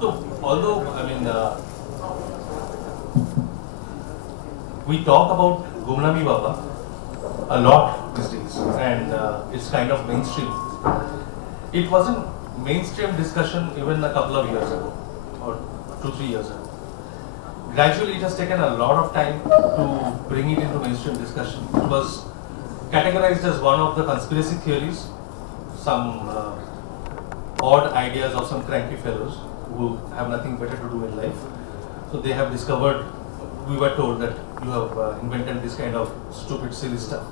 So, although, I mean, we talk about Gumnami Baba a lot these days, and it's kind of mainstream. It wasn't mainstream discussion even a couple of years ago, or 2-3 years ago. Gradually, it has taken a lot of time to bring it into mainstream discussion. It was categorized as one of the conspiracy theories, some odd ideas of some cranky fellows who have nothing better to do in life. So they have discovered, we were told that you have invented this kind of stupid, silly stuff.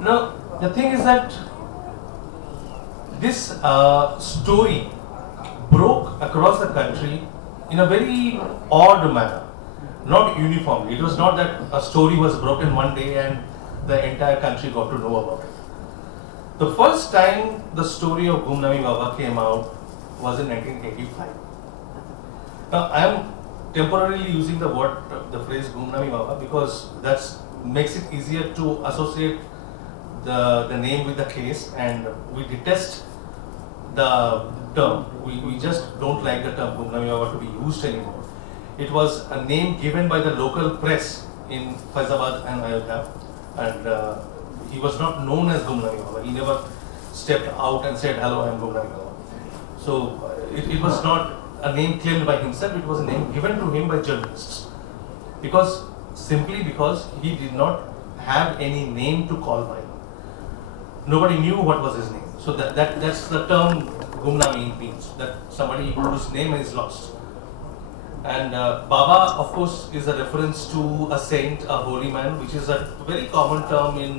Now, the thing is that this story broke across the country in a very odd manner, not uniformly. It was not that a story was broken one day and the entire country got to know about it. The first time the story of Gumnami Baba came out was in 1985. Now, I am temporarily using the phrase Gumnami Baba because that makes it easier to associate the name with the case, and we detest the term. We just don't like the term Gumnami Baba to be used anymore. It was a name given by the local press in Faizabad and Ayodhya, and he was not known as Gumnami Baba. He never stepped out and said, "Hello, I am Gumnami Baba." So it was not a name claimed by himself, it was a name given to him by journalists. Simply because he did not have any name to call by. Nobody knew what was his name. So that's the term Gumnami means, that somebody whose name is lost. And Baba, of course, is a reference to a saint, a holy man, which is a very common term in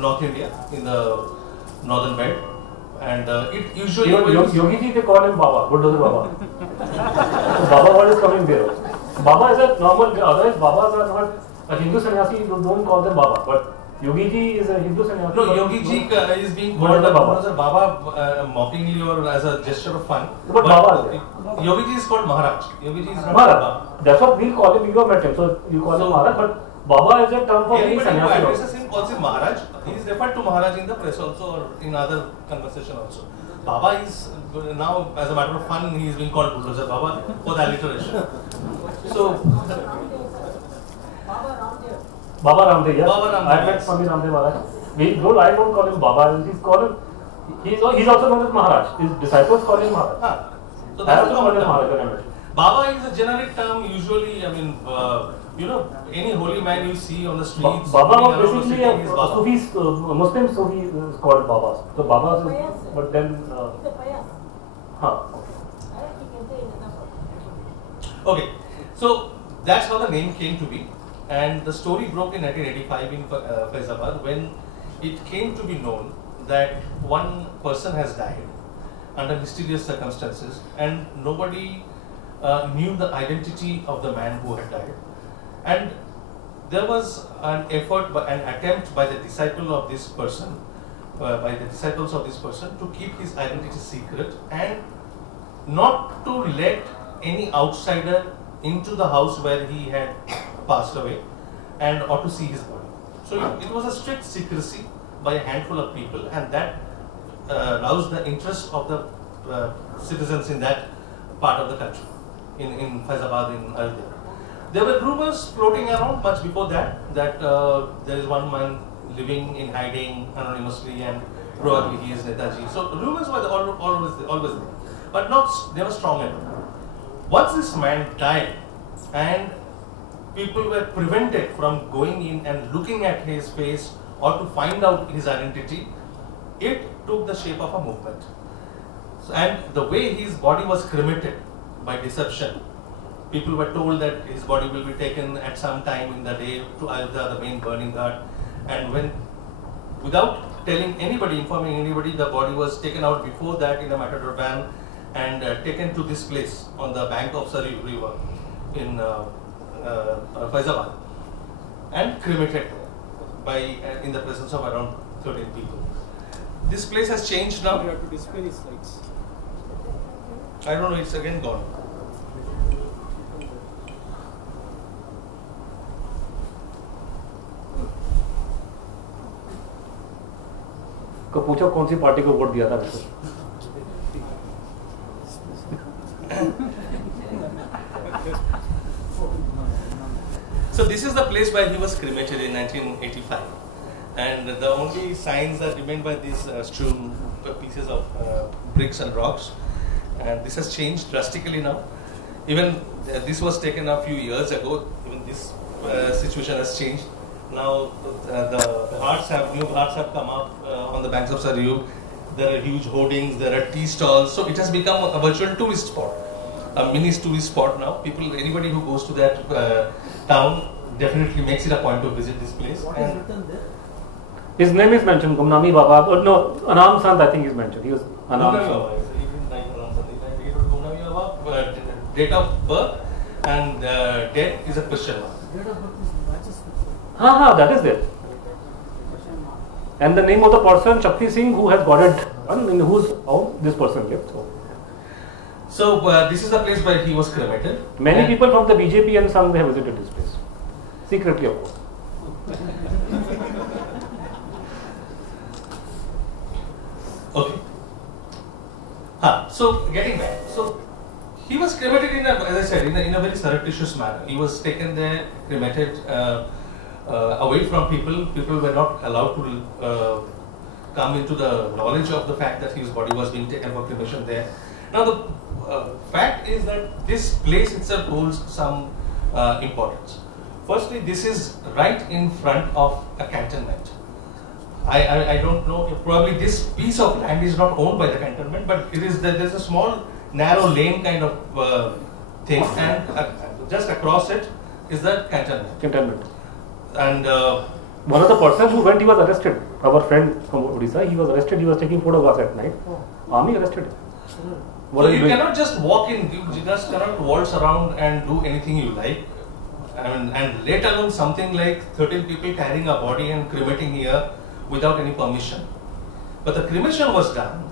North India, in the northern belt. And it usually... Yogi ji, they call him Baba, Bulldozer Baba. So Baba word is coming there. Baba is a normal, otherwise Babas are not, a Hindu sannyasi, you don't call them Baba, but Yogi ji is a Hindu sannyasi. No, Yogi ji is being called a Baba mockingly or as a gesture of fun. But Baba, Yogi ji is called Maharaj. Yogi ji is not Baba. That's what we call him. You have met him, so you call him Maharaj. But Baba is a term for any sannyasi. Anybody who addresses him calls him Maharaj. He is referred to Maharaj in the press also or in other conversation also. Baba is now, as a matter of fun, he is being called Bulldozer Baba for the alliteration. So, Baba Ramdev, yes. Baba Ramdev, I met Swami Ramdev Maharaj. I don't call him Baba. He's also known as Maharaj. His disciples call him Maharaj. So that's the common term. Maharaj. Baba is a generic term. Usually, I mean, any holy man you see on the streets. Baba was basically a Sufis, Muslim Sufi is called Babas. So Babas is, but then. Okay, so that's how the name came to be, and the story broke in 1985 in Faizabad when it came to be known that one person has died under mysterious circumstances, and nobody knew the identity of the man who had died. And there was an effort, an attempt by the disciples of this person to keep his identity secret and not to let any outsider into the house where he had passed away and or to see his body. So it was a strict secrecy by a handful of people, and that roused the interest of the citizens in that part of the country, in Faizabad, in Ayodhya. There were rumors floating around much before that there is one man living in hiding anonymously and probably he is Netaji. So rumors were always there, but never strong enough. Once this man died and people were prevented from going in and looking at his face or to find out his identity, it took the shape of a movement. And the way his body was cremated by deception, people were told that his body will be taken at some time in the day to Ayodhya, the main burning ghat, and when, without telling anybody, informing anybody, the body was taken out before that in a matador van and taken to this place on the bank of Saryu River in Faizabad and cremated in the presence of around 13 people. This place has changed now. You have to display these slides. I don't know, it's again gone. को पूछो कौन सी party को vote दिया था वैसे So this is the place where he was cremated in 1985, and the only signs that remain by these strewn pieces of bricks and rocks, and this has changed drastically now. Even this was taken a few years ago. Even this situation has changed. Now the new ghats have come up on the banks of Saryu. There are huge hoardings. There are tea stalls. So it has become a virtual tourist spot, a mini tourist spot now. Anybody who goes to that town definitely makes it a point to visit this place. What is written there? His name is mentioned, Gumnami Baba. No, Anam Sant, I think is mentioned. He was Anam Sant. Date of birth and death is a question mark. Date of birth is matches with That is there. And the name of the person, Shakti Singh, who has got it, in whose home this person lived. So this is the place where he was cremated. Many people from the BJP and Sangh have visited this place. Secretly, of course. Okay. So getting back. So he was cremated as I said, in a very surreptitious manner. He was taken there, cremated away from people. People were not allowed to come into the knowledge of the fact that his body was being taken for cremation there. Now the fact is that this place itself holds some importance. Firstly, this is right in front of a cantonment. I don't know if probably this piece of land is not owned by the cantonment, but there's a small narrow lane kind of thing, and just across it is the cantonment. And one of the persons who went, he was arrested. Our friend from Odisha, he was arrested. He was taking photographs at night. Army arrested him. So you cannot just walk in. You just cannot waltz around and do anything you like. And let alone something like 13 people carrying a body and cremating here without any permission. But the cremation was done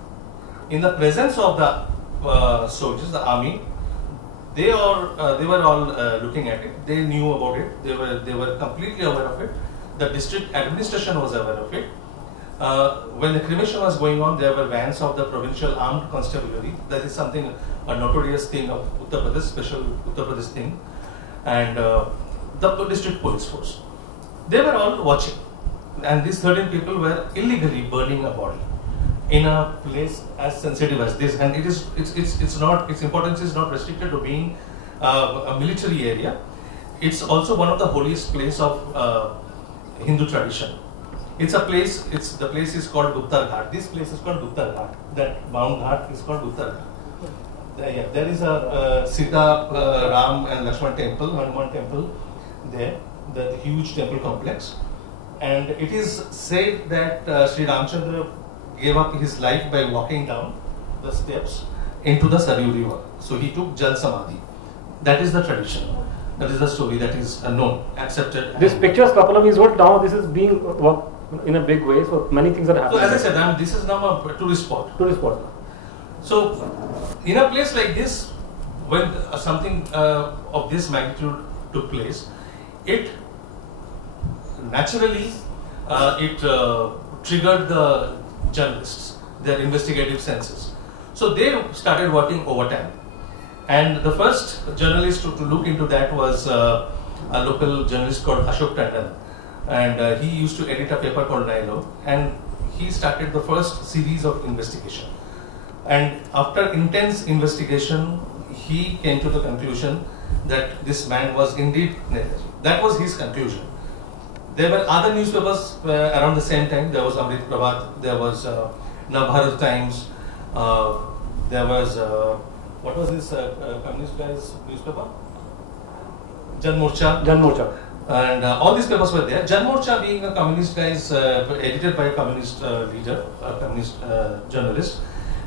in the presence of the soldiers, the army. They were all looking at it. They knew about it. They were completely aware of it. The district administration was aware of it. When the cremation was going on, there were vans of the provincial armed constabulary. That is something, a notorious thing of Uttar Pradesh, special Uttar Pradesh thing. And the district police force. They were all watching. And these 13 people were illegally burning a body in a place as sensitive as this. And its importance is not restricted to being a military area. It's also one of the holiest places of Hindu tradition. It's a place, the place is called Guptar Ghat. This place is called Guptar Ghat. That bound ghat is called Guptar Ghat. There is a Sita, Ram and Lakshman temple, Hanuman temple there, the huge temple complex. And it is said that Sri Ramchandra gave up his life by walking down the steps into the Saryu river. So he took Jal Samadhi. That is the tradition. That is the story that is known, accepted. This picture is couple of years old. Now this is being worked in a big way. So many things are happening. So as I said, this is now a tourist spot. Tourist spot. So in a place like this, when something of this magnitude took place, it naturally triggered the journalists, their investigative senses. So they started working overtime. And the first journalist to look into that was a local journalist called Ashok Tandon. And he used to edit a paper called Nilo. And he started the first series of investigation. And after intense investigation, he came to the conclusion that this man was indeed Netaji. That was his conclusion. There were other newspapers around the same time. There was Amrit Prabhat, there was Navbharat Times, there was, what was this communist guy's newspaper? Jan Morcha. Jan Morcha. And all these papers were there. Jan Morcha being a communist guy's, edited by a communist leader, a communist journalist.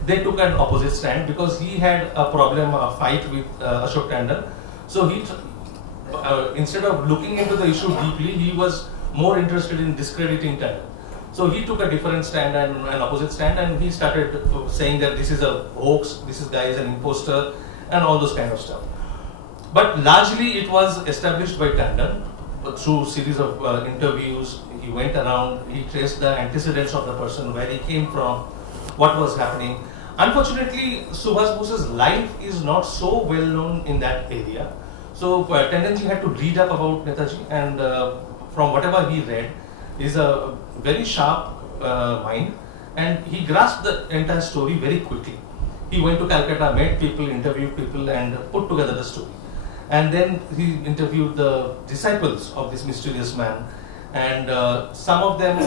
They took an opposite stand because he had a problem, a fight with Ashok Tandon. So he, instead of looking into the issue deeply, he was more interested in discrediting Tandon. So he took a different stand and an opposite stand, and he started saying that this is a hoax, this guy is an imposter, and all those kind of stuff. But largely it was established by Tandon through series of interviews. He went around, he traced the antecedents of the person, where he came from, what was happening, Unfortunately, Subhash Bose's life is not so well known in that area. So Tendency had to read up about Netaji, and from whatever he read, is a very sharp mind, and he grasped the entire story very quickly. He went to Calcutta, met people, interviewed people, and put together the story. And then he interviewed the disciples of this mysterious man, and some of them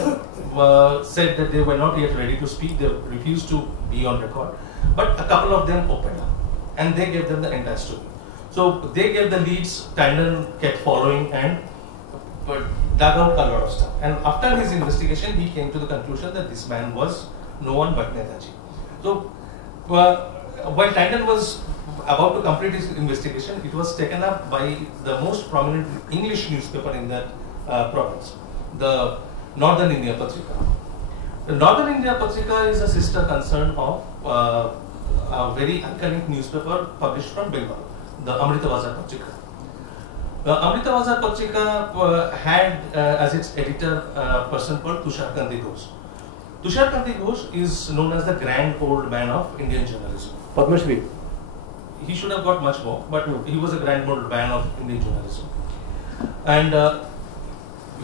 said that they were not yet ready to speak, they refused to be on record, but a couple of them opened up, and they gave them the entire story. So they gave the leads, Tandon kept following and dug out a lot of stuff. And after his investigation, he came to the conclusion that this man was no one but Netaji. So while Tandon was about to complete his investigation, it was taken up by the most prominent English newspaper in that province, the Northern India Patrika. The Northern India Patrika is a sister concern of a very iconic newspaper published from Bengal, the Amritavazar Patrika. The Amritavazar Patrika had as its editor a person called Tushar Ghose. Tushar Ghose is known as the grand old man of Indian journalism. Padma Shri. He should have got much more, but he was a grand old man of Indian journalism. And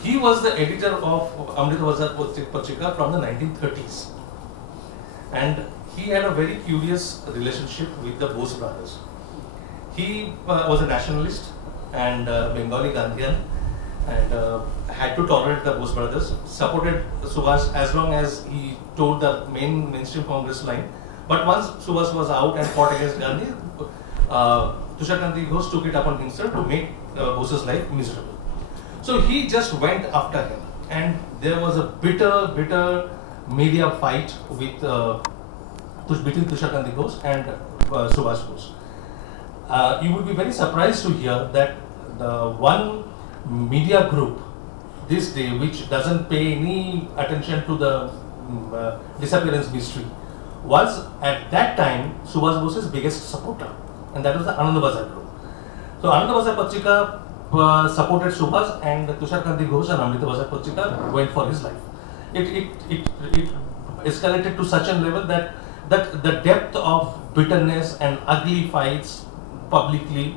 he was the editor of Amritavazar Patrika from the 1930s. And he had a very curious relationship with the Bose brothers. He was a nationalist and Bengali Gandhian, and had to tolerate the Bose brothers, supported Subash as long as he told the mainstream Congress line. But once Subash was out and fought against Gandhi, Tushar Ghose took it upon himself to make Bose's life miserable. So he just went after him, and there was a bitter media fight with between Tushar Ghose and Subash Bose. You would be very surprised to hear that the one media group this day which doesn't pay any attention to the disappearance mystery was at that time Subhash Bose's biggest supporter, and that was the Anandabazar group. So Anandabazar Patrika supported Subhash, and Tushar Ghose and Amritavazar Patrika went for his life. It escalated to such a level that the depth of bitterness and ugly fights publicly,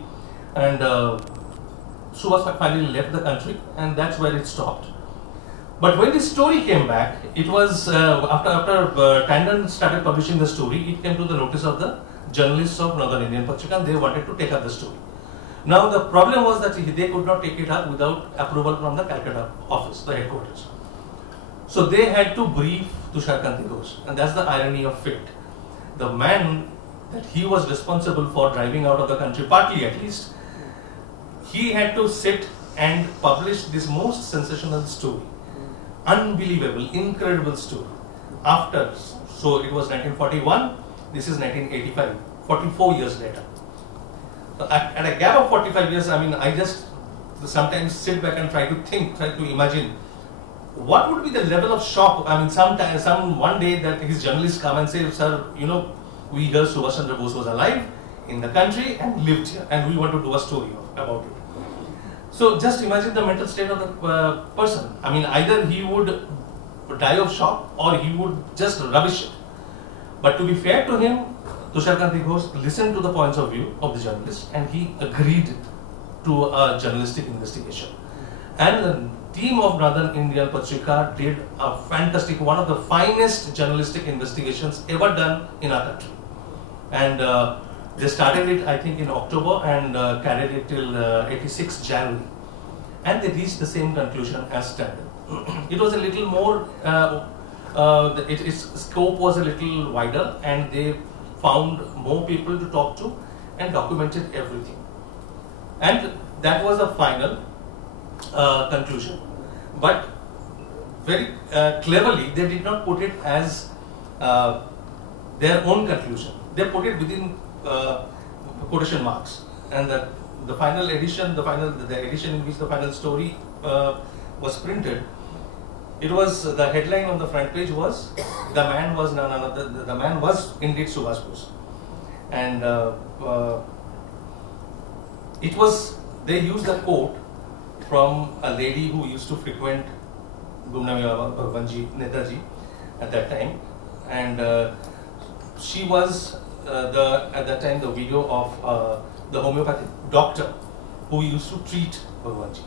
and Subhash finally left the country, and that's where it stopped. But when this story came back, it was after Tandon started publishing the story, it came to the notice of the journalists of Northern Indian Patrika, and they wanted to take up the story. Now the problem was that they could not take it up without approval from the Calcutta office, the headquarters. So they had to brief Tushar Ghose, and that's the irony of fate. The man that he was responsible for driving out of the country, partly at least, he had to sit and publish this most sensational story. Unbelievable, incredible story. So it was 1941, this is 1985, 44 years later. So at a gap of 45 years, I mean, I just sometimes sit back and try to imagine what would be the level of shock. I mean, one day that his journalists come and say, sir, you know, we hear Subhash Chandra Bose was alive in the country and lived here, and we want to do a story about it. So just imagine the mental state of the person. I mean, either he would die of shock or he would just rubbish it. But to be fair to him, Tushar Ghose listened to the points of view of the journalists, and he agreed to a journalistic investigation. And the team of Northern Indian Patrika did a fantastic, one of the finest journalistic investigations ever done in our country. And they started it, I think, in October and carried it till 86 January. And they reached the same conclusion as standard. It was a little more, its scope was a little wider, and they found more people to talk to and documented everything. And that was the final conclusion. But very cleverly, they did not put it as their own conclusion. They put it within quotation marks, and the final edition, the edition in which the final story was printed, it was, the headline on the front page was, the man was none other, the man was indeed Subhash Bose, and it was, they used a quote from a lady who used to frequent Gumnami Bhagwanji, Netaji at that time, and she was at that time the widow of the homeopathic doctor who used to treat Bhagwanji.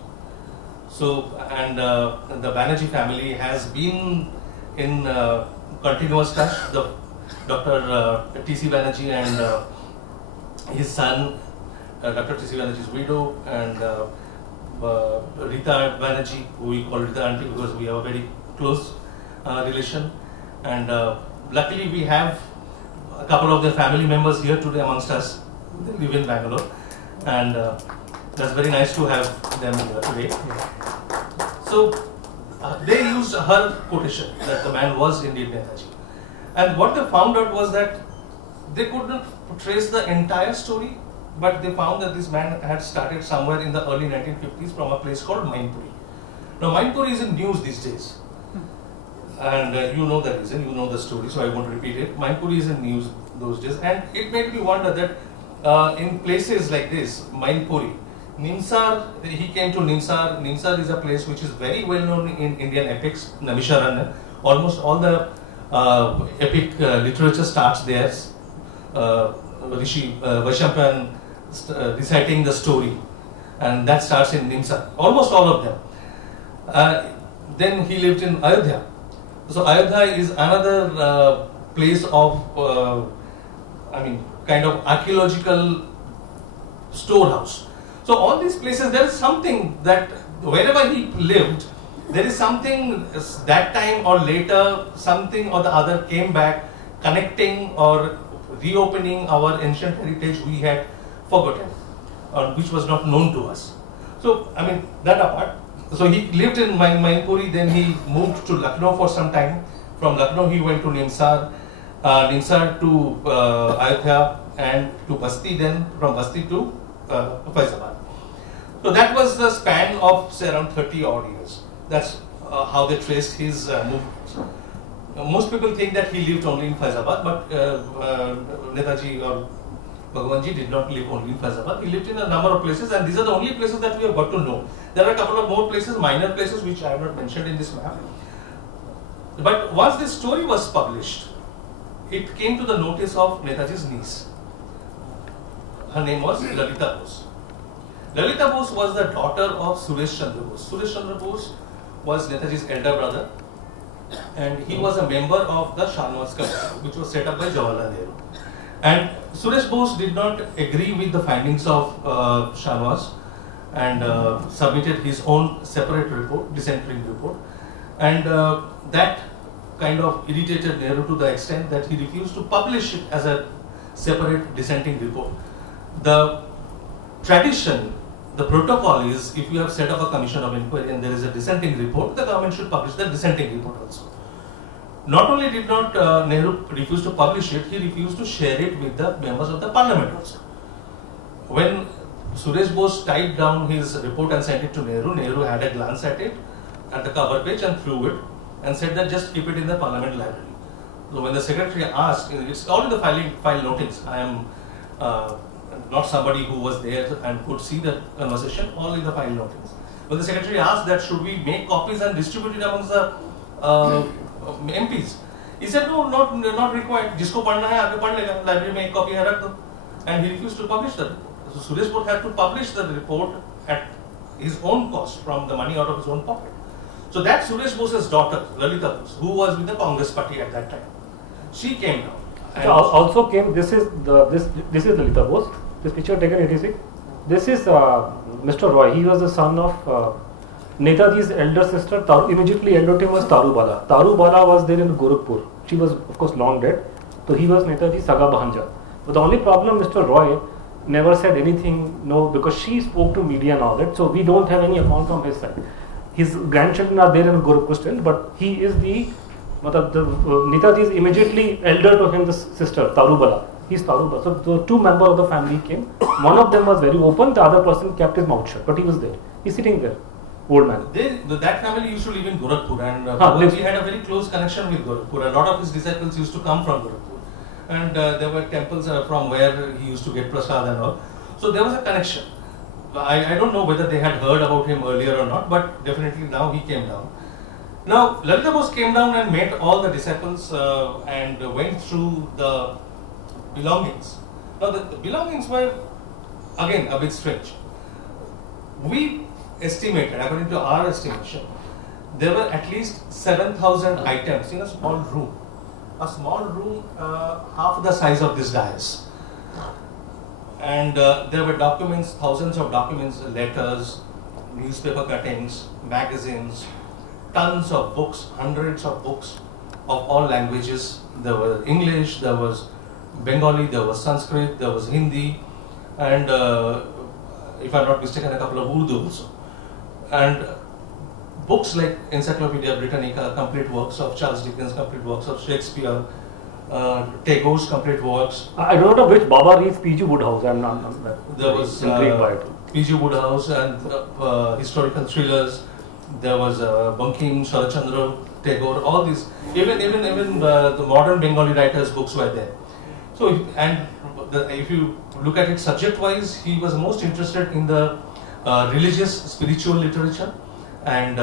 So, and the Banerjee family has been in continuous touch. The Dr. T.C. Banerjee and his son, Dr. T.C. Banerjee's widow, and Rita Banerjee, who we call Rita Auntie because we have a very close relation. And luckily we have a couple of their family members here today amongst us. They live in Bangalore, and that's very nice to have them here today. So they used her quotation that the man was indeed Netaji. And what they found out was that they could not trace the entire story, but they found that this man had started somewhere in the early 1950s from a place called Mainpuri. Now Mainpuri is in news these days. And you know the reason, you know the story, so I won't repeat it. Mainpuri is in news those days, and it made me wonder that in places like this, Mainpuri, Nimsar, he came to Nimsar. Nimsar is a place which is very well known in Indian epics, Namisharanya. Almost all the epic literature starts there. Rishi Vaishnapan reciting the story, and that starts in Nimsar. Almost all of them. Then he lived in Ayodhya. So Ayodhya is another place of, kind of archaeological storehouse. So all these places, there is something that wherever he lived, there is something that time or later, something or the other came back, connecting or reopening our ancient heritage we had forgotten, or which was not known to us. So, that apart. So he lived in Mainpuri, then he moved to Lucknow for some time. From Lucknow he went to Nimsar, Nimsar to Ayodhya and to Basti, then from Basti to Faizabad. So that was the span of say around 30 odd years. That's how they traced his movements. Most people think that he lived only in Faizabad, but Netaji or Bhagwanji did not live only in Faizabad. He lived in a number of places, and these are the only places that we have got to know. There are a couple of more places, minor places, which I have not mentioned in this map. But once this story was published, it came to the notice of Netaji's niece. Her name was Lalita Bose. Lalita Bose was the daughter of Suresh Chandra Bose. Suresh Chandra Bose was Netaji's elder brother, and he was a member of the Shanwas Committee, which was set up by Jawaharlal Nehru. And Suresh Bose did not agree with the findings of Shanwas and submitted his own separate report, dissenting report. And that kind of irritated Nehru to the extent that he refused to publish it as a separate dissenting report. The tradition, the protocol is, if you have set up a commission of inquiry and there is a dissenting report, the government should publish the dissenting report also. Not only did not Nehru refuse to publish it, he refused to share it with the members of the parliament also. When Suresh Bose typed down his report and sent it to Nehru, Nehru had a glance at it, at the cover page, and threw it and said that just keep it in the parliament library. So when the secretary asked, it's all in the file notings. I am not somebody who was there and could see the conversation, all in the file notings. When the secretary asked that should we make copies and distribute it amongst the MPs, he said no, not required. Jisko padhna hai, aage padh lega. Library mein ek copy hai, rakh do. And he refused to publish the report. So Suresh Bose had to publish the report at his own cost from the money out of his own pocket. So that Suresh Bose's daughter, Lalita Bose, who was with the Congress party at that time, she came down. So also came. This is Lalita Bose. This picture taken 86. This is Mr. Roy. He was the son of Netaji's elder sister. Immediately elder to him was Tarubala. Tarubala was there in Gorakhpur. She was of course long dead. So he was Netaji's Saga Bhanja. But the only problem, Mr. Roy never said anything, no, because she spoke to media and all that. So we don't have any account from his side. His grandchildren are there in Gorakhpur still, but he is Netaji is immediately elder to him, the sister, Tarubala. He's Tarubala. So the two members of the family came. One of them was very open, the other person kept his mouth shut, but he was there. He's sitting there, old man. That family used to live in Gorakhpur, and he had a very close connection with Gorakhpur. A lot of his disciples used to come from Gorakhpur, and there were temples from where he used to get prasad and all. So there was a connection. I don't know whether they had heard about him earlier or not, but definitely now he came down. Now, Lalita Bose came down and met all the disciples and went through the belongings. Now, the belongings were again a bit strange. We estimated, according to our estimation, there were at least 7,000 items in a small room. A small room half the size of this dais. And there were documents, thousands of documents, letters, newspaper cuttings, magazines, tons of books, hundreds of books of all languages. There were English, there was Bengali, there was Sanskrit, there was Hindi, and if I'm not mistaken, a couple of Urdu also. And books like Encyclopedia Britannica, complete works of Charles Dickens, complete works of Shakespeare, Tagore's complete works. I don't know which Baba reads P.G. Woodhouse. I'm not There was intrigued by it. P.G. Woodhouse and historical thrillers. There was Bankim, Chandra, Tagore, all these. Even the modern Bengali writers' books were there. So, if you look at it subject-wise, he was most interested in the religious, spiritual literature, and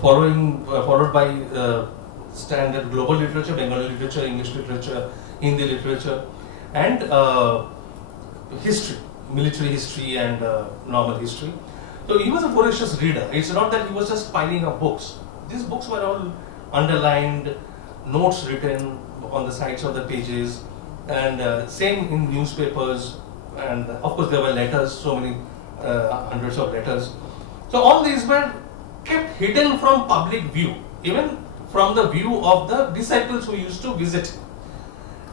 followed by standard global literature, Bengali literature, English literature, Hindi literature, and history, military history and normal history. So he was a voracious reader. It's not that he was just piling up books. These books were all underlined, notes written on the sides of the pages, and same in newspapers, and of course there were letters, so many hundreds of letters. So all these were kept hidden from public view, even from the view of the disciples who used to visit him.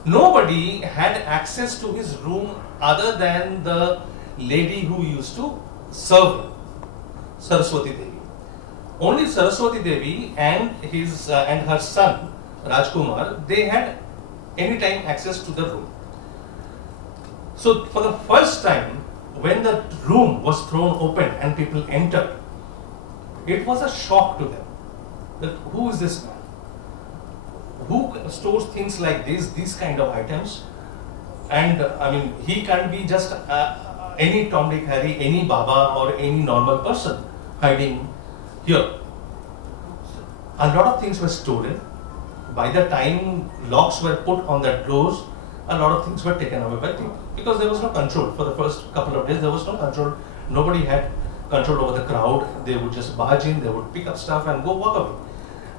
Nobody had access to his room other than the lady who used to serve him, Saraswati Devi. Only Saraswati Devi and her son Rajkumar, they had anytime access to the room. So for the first time, when the room was thrown open and people entered, it was a shock to them. That who is this man? Who stores things like these kind of items? And I mean, he can't be just any Tom, Dick, Harry, any Baba or any normal person hiding here. A lot of things were stolen. By the time locks were put on the doors, a lot of things were taken away by people, because there was no control. For the first couple of days, there was no control. Nobody had control over the crowd. They would just barge in, they would pick up stuff and go walk away.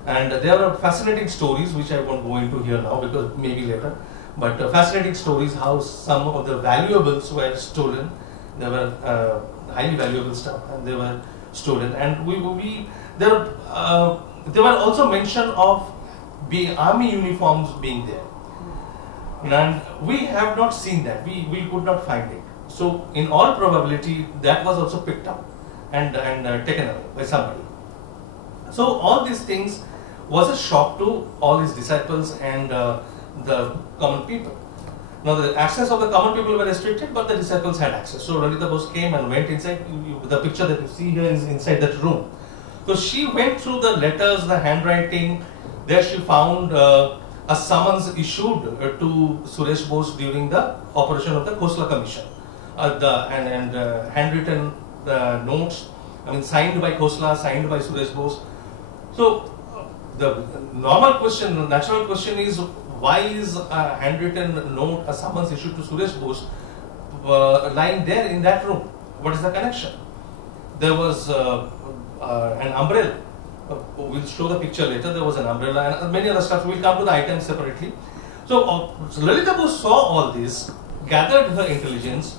And there are fascinating stories, which I won't go into here now because maybe later, but fascinating stories how some of the valuables were stolen. There were highly valuable stuff and they were stolen. And there were also mention of army uniforms being there. And we have not seen that. We could not find it. So in all probability, that was also picked up and taken away by somebody. So all these things was a shock to all his disciples and the common people. Now the access of the common people were restricted, but the disciples had access. So Lalita Bose came and went inside. The picture that you see here is inside that room. So she went through the letters, the handwriting. There she found a summons issued to Suresh Bose during the operation of the Khosla Commission. Handwritten notes, I mean signed by Khosla, signed by Suresh Bose. So the normal question, natural question is, why is a handwritten note, a summons issued to Suresh Bose lying there in that room? What is the connection? There was an umbrella. We'll show the picture later. There was an umbrella and many other stuff. We'll come to the items separately. So Lalita Bose saw all this, gathered her intelligence,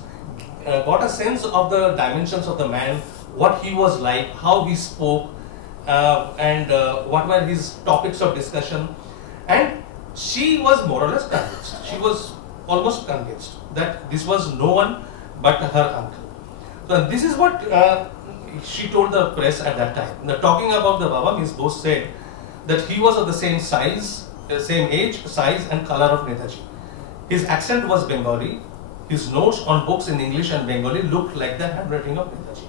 got a sense of the dimensions of the man, what he was like, how he spoke, and what were his topics of discussion. And she was more or less convinced. She was almost convinced that this was no one but her uncle. So this is what she told the press at that time. Now, talking about the Baba, Ms. Bose said that he was of the same size, same age, size and color of Netaji. His accent was Bengali. His notes on books in English and Bengali looked like the handwriting of Netaji.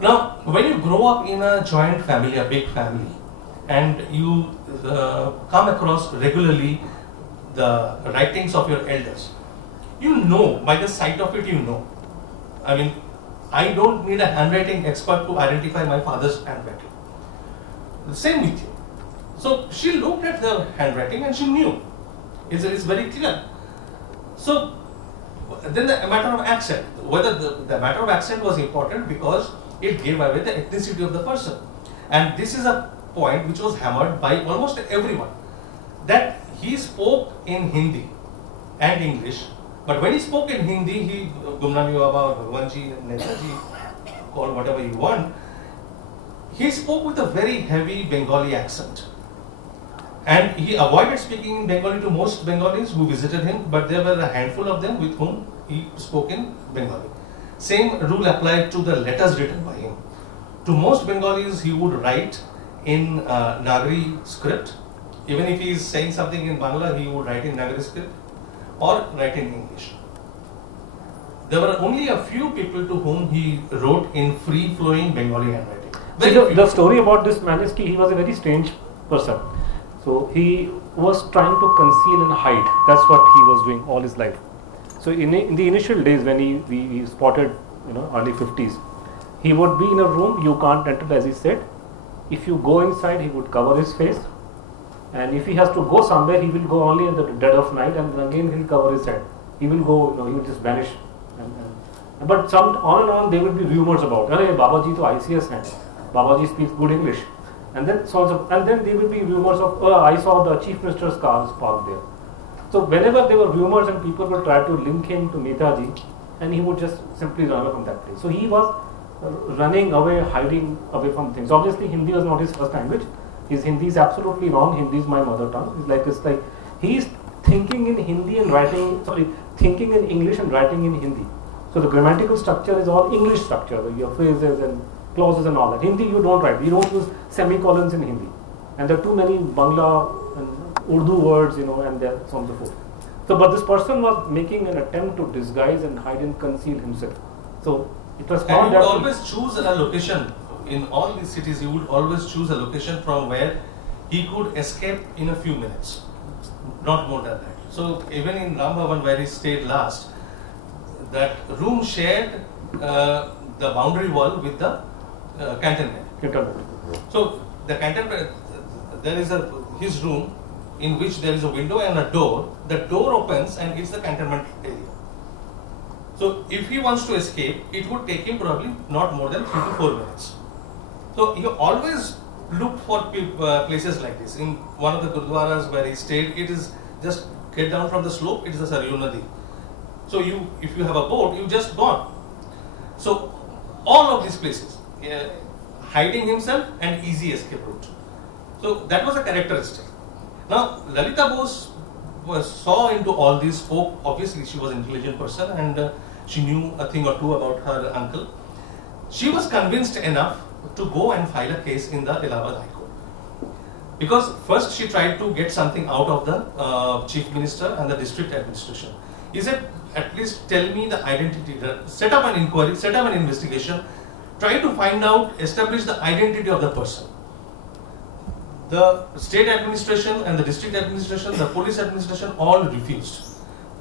Now, when you grow up in a joint family, a big family, and you come across regularly the writings of your elders, you know, by the sight of it, you know. I mean, I don't need a handwriting expert to identify my father's handwriting. Same with you. So she looked at the handwriting and she knew. It's very clear. So then the matter of accent, whether the matter of accent was important because it gave away the ethnicity of the person. And this is a point which was hammered by almost everyone, that he spoke in Hindi and English, but when he spoke in Hindi, he Gumnami Baba, Bhagwanji, Netaji, call whatever you want, he spoke with a very heavy Bengali accent. And he avoided speaking in Bengali to most Bengalis who visited him, but there were a handful of them with whom he spoke in Bengali. Same rule applied to the letters written by him. To most Bengalis, he would write in Nagari script. Even if he is saying something in Bangla, he would write in Nagari script or write in English. There were only a few people to whom he wrote in free-flowing Bengali handwriting. See, the story about this man is he was a very strange person. So he was trying to conceal and hide. That's what he was doing all his life. So in the initial days when we spotted, early 50s, he would be in a room, you can't enter, as he said. If you go inside, he would cover his face. And if he has to go somewhere, he will go only in the dead of night, and again he will cover his head. He will go, he will just vanish. But on and on, there will be rumors about, Babaji to ICS hai. Babaji speaks good English. And then there will be rumors of, I saw the chief minister's cars parked there. So whenever there were rumors and people would try to link him to Netaji, and he would just simply run away from that place. So he was running away, hiding away from things. Obviously, Hindi was not his first language. His Hindi is absolutely wrong. Hindi is my mother tongue. It's like he is thinking in Hindi and thinking in English and writing in Hindi. So the grammatical structure is all English structure, your phrases and clauses and all that. Hindi you don't write. You don't use semicolons in Hindi. And there are too many Bangla and Urdu words, and there so on and so forth. So, but this person was making an attempt to disguise and hide and conceal himself. So it was and he would always choose a location. In all these cities, he would always choose a location from where he could escape in a few minutes. Not more than that. So even in Ram Bhavan, where he stayed last, that room shared the boundary wall with the cantonment. So the cantonment, there is his room in which there is a window and a door. The door opens and it's the cantonment area. So if he wants to escape, it would take him probably not more than 3 to 4 minutes. So he always looked for places like this. In one of the gurdwaras where he stayed, it is just get down from the slope, it is a Saryu Nadi. So if you have a boat, you just gone. So all of these places, hiding himself and easy escape route. So that was a characteristic. Now Lalita Bose saw into all this, spoke, obviously she was an intelligent person and she knew a thing or two about her uncle. She was convinced enough to go and file a case in the Allahabad High Court. Because first she tried to get something out of the Chief Minister and the District Administration. He said, at least tell me the identity, set up an inquiry, set up an investigation, try to find out, establish the identity of the person. The state administration and the district administration, the police administration all refused.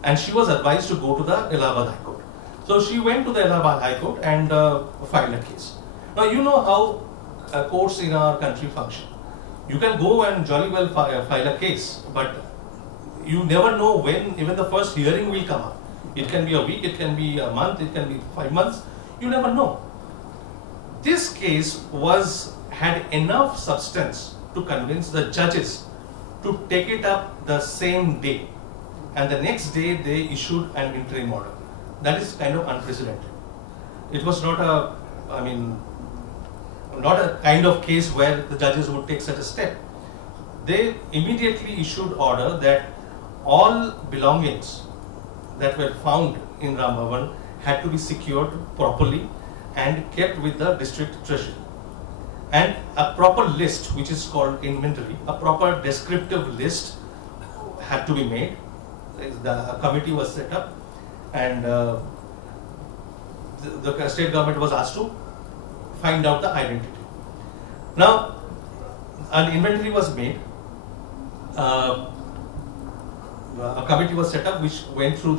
And she was advised to go to the Allahabad High Court. So she went to the Allahabad High Court and filed a case. Now you know how courts in our country function. You can go and jolly well file a case, but you never know when even the first hearing will come up. It can be a week, it can be a month, it can be 5 months. You never know. This case had enough substance to convince the judges to take it up the same day. And the next day they issued an interim order. That is kind of unprecedented. It was not a kind of case where the judges would take such a step. They immediately issued order that all belongings that were found in Ram Bhavan had to be secured properly and kept with the district treasury. And a proper list, which is called inventory, a proper descriptive list had to be made. The committee was set up and the state government was asked to find out the identity. Now, an inventory was made. A committee was set up which went through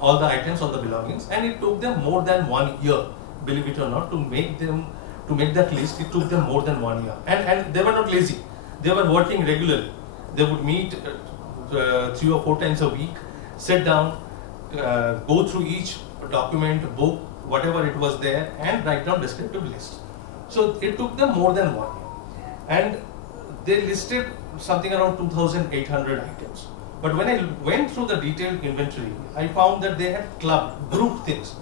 all the items, all the belongings, and it took them more than 1 year, believe it or not, to make them to make that list, it took them more than 1 year. And they were not lazy. They were working regularly. They would meet 3 or 4 times a week, sit down, go through each document, book, whatever it was there, and write down descriptive list. So it took them more than 1 year. And they listed something around 2,800 items. But when I went through the detailed inventory, I found that they had grouped things,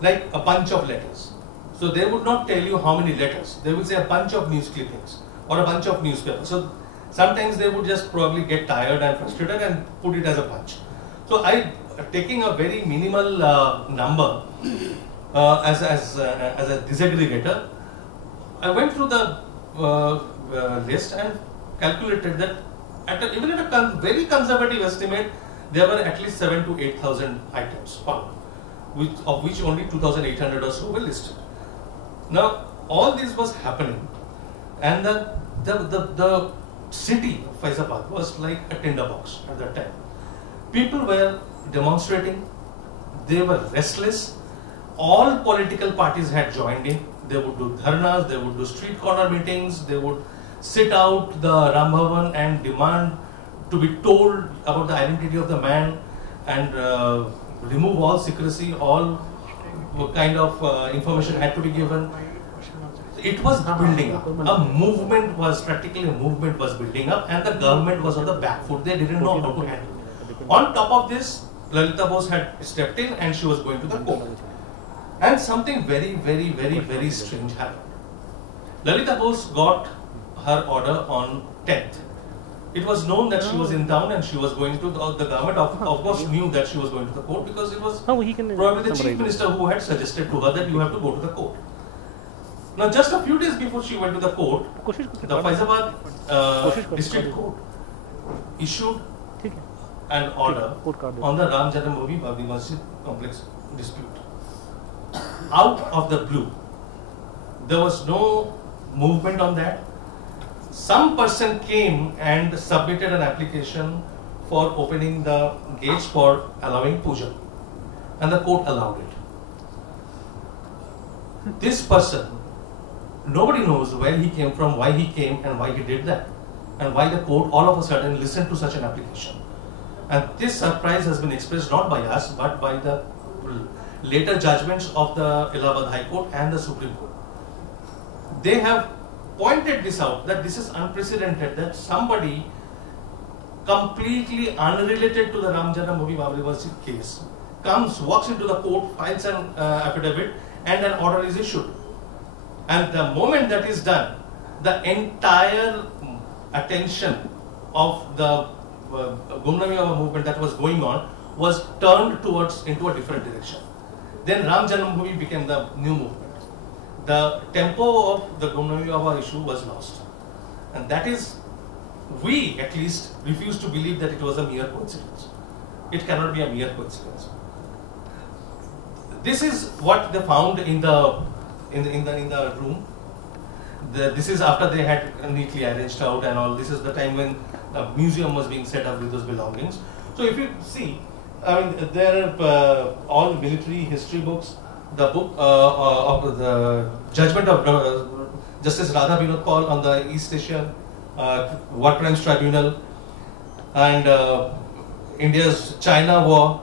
like a bunch of letters. So they would not tell you how many letters. They would say a bunch of news clippings or a bunch of newspapers. So sometimes they would just probably get tired and frustrated and put it as a bunch. So taking a very minimal number as a disaggregator, I went through the list and calculated that even at a very conservative estimate, there were at least 7,000 to 8,000 items found, of which only 2,800 or so were listed. Now, all this was happening, and the city of Faizabad was like a tinderbox at that time. People were demonstrating, they were restless. All political parties had joined in. They would do dharnas, they would do street corner meetings, they would sit out the Ram Bhavan and demand to be told about the identity of the man and remove all secrecy, all kind of information had to be given. It was building up. Practically a movement was building up, and the government was on the back foot. They didn't know how to handle it. On top of this, Lalita Bose had stepped in and she was going to the court. And something very, very, very, very strange happened. Lalita Bose got her order on 10th. It was known that she was in town and she was going to the government. Of course, knew that she was going to the court because it was probably the chief minister who had suggested to her that you have to go to the court. Now, just a few days before she went to the court, the Faizabad district court issued an order on the Ram Janmabhoomi Babri Masjid complex dispute. Out of the blue, there was no movement on that. Some person came and submitted an application for opening the gates for allowing puja, and the court allowed it. This person, nobody knows where he came from, why he came, and why he did that, and why the court all of a sudden listened to such an application. And this surprise has been expressed not by us, but by the later judgments of the Allahabad High Court and the Supreme Court. They have pointed this out, that this is unprecedented, that somebody completely unrelated to the Ram Janmabhoomi Babri Masjid case walks into the court, files an affidavit, and an order is issued. And the moment that is done, the entire attention of the Gumnami Baba movement that was going on was turned into a different direction. Then Ram Janmabhoomi became the new movement. The tempo of the Gumnami Baba issue was lost. And that is, we at least refuse to believe that it was a mere coincidence. It cannot be a mere coincidence. This is what they found in the room. This is after they had neatly arranged out and all. This is the time when the museum was being set up with those belongings. So if you see, I mean, there are all military history books. The book of the judgment of Justice Radha Vinod Paul on the East Asia War Crimes Tribunal, and India's China War.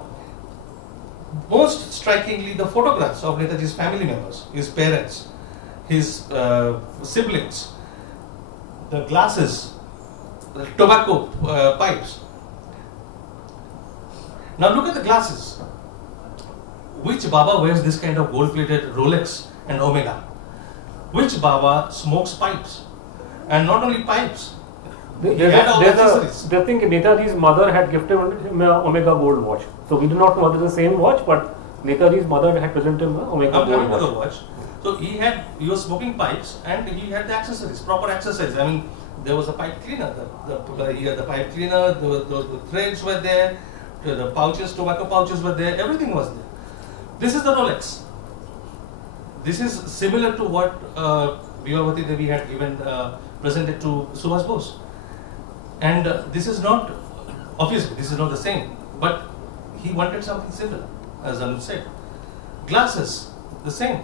Most strikingly, the photographs of Netaji's family members, his parents, his siblings, the glasses, the tobacco pipes. Now look at the glasses. Which Baba wears this kind of gold-plated Rolex and Omega? Which Baba smokes pipes? And not only pipes. They think Netaji's mother had gifted him an Omega gold watch. So we do not know whether it's the same watch, but Netaji's mother had presented him an Omega gold watch. So he was smoking pipes and he had the accessories, proper accessories. I mean, there was a pipe cleaner. He had the pipe cleaner, the threads were there, the pouches, tobacco pouches were there, everything was there. This is the Rolex. This is similar to what Vivavati Devi had given, presented to Subash Bose. And this is not, obviously this is not the same, but he wanted something similar, as Anuj said. Glasses, the same.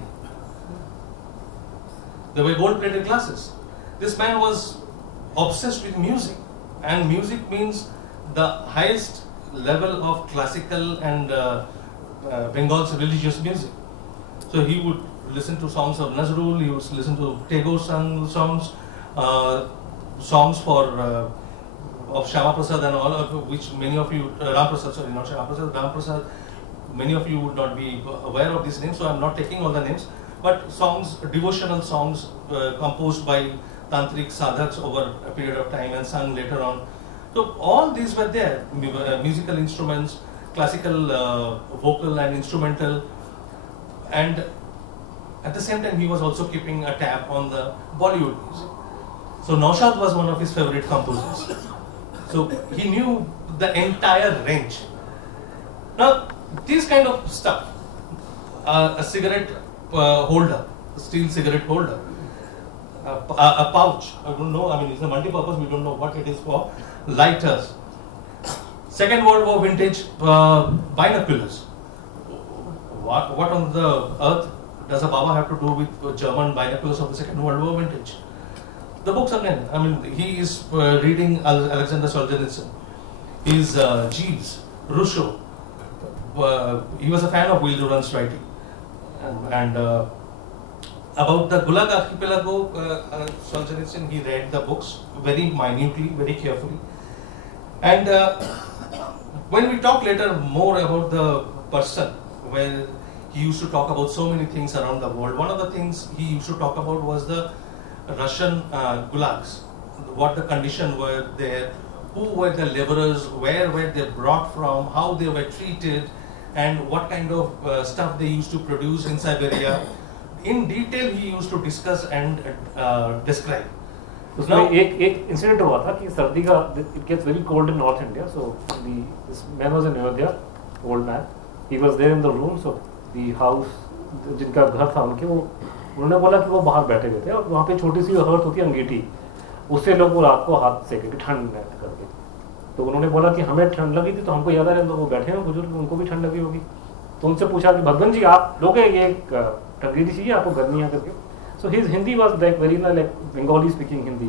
There were gold-plated glasses. This man was obsessed with music, and music means the highest level of classical and Bengal's religious music. So he would listen to songs of Nazrul, he would listen to Tagore songs, songs for of Shama Prasad and all of which many of you, Ram Prasad, sorry, not Shama Prasad, Ram Prasad, many of you would not be aware of these names, so I'm not taking all the names, but songs, devotional songs composed by tantric sadhaks over a period of time and sung later on. So all these were there, musical instruments, classical, vocal and instrumental, and at the same time he was also keeping a tab on the Bollywood music. So Naushad was one of his favorite composers. So he knew the entire range. Now this kind of stuff, a cigarette holder, a steel cigarette holder, a pouch, I don't know, I mean it's a multi-purpose, we don't know what it is for, lighters, Second World War vintage binoculars. What on the earth does a Baba have to do with German binoculars of the Second World War vintage? The books again, I mean he is reading Alexander Solzhenitsyn, he is Jeeves, Rousseau, he was a fan of Will Durant's writing, and about the Gulag Archipelago, Solzhenitsyn, he read the books very minutely, very carefully. And when we talk later more about the person, where he used to talk about so many things around the world, one of the things he used to talk about was the Russian gulags, what the conditions were there, who were the laborers, where were they brought from, how they were treated, and what kind of stuff they used to produce in Siberia. In detail he used to discuss and describe. उसमें एक incident हुआ था कि सर्दी का it gets very cold in North India, so this man was in Ayodhya, old man, he was there in the room, so the house जिनका घर था उनके, वो उन्होंने बोला कि वो बाहर बैठे हुए थे और वहाँ पे छोटी सी हर्थ होती है अंगीठी, उससे लोग वो रात को हाथ सेके कि ठंड करके, तो उन्होंने बोला कि हमें ठंड लगी थी तो हमको याद आ रहा है वो बैठे हैं बुजुर्ग, उनको भी ठंड लगी होगी, तो उनसे पूछा कि भगवान जी आप लोग ये अंग्रेजी चाहिए आपको गर्मी यहाँ करके, so his Hindi was like very like Bengali speaking Hindi,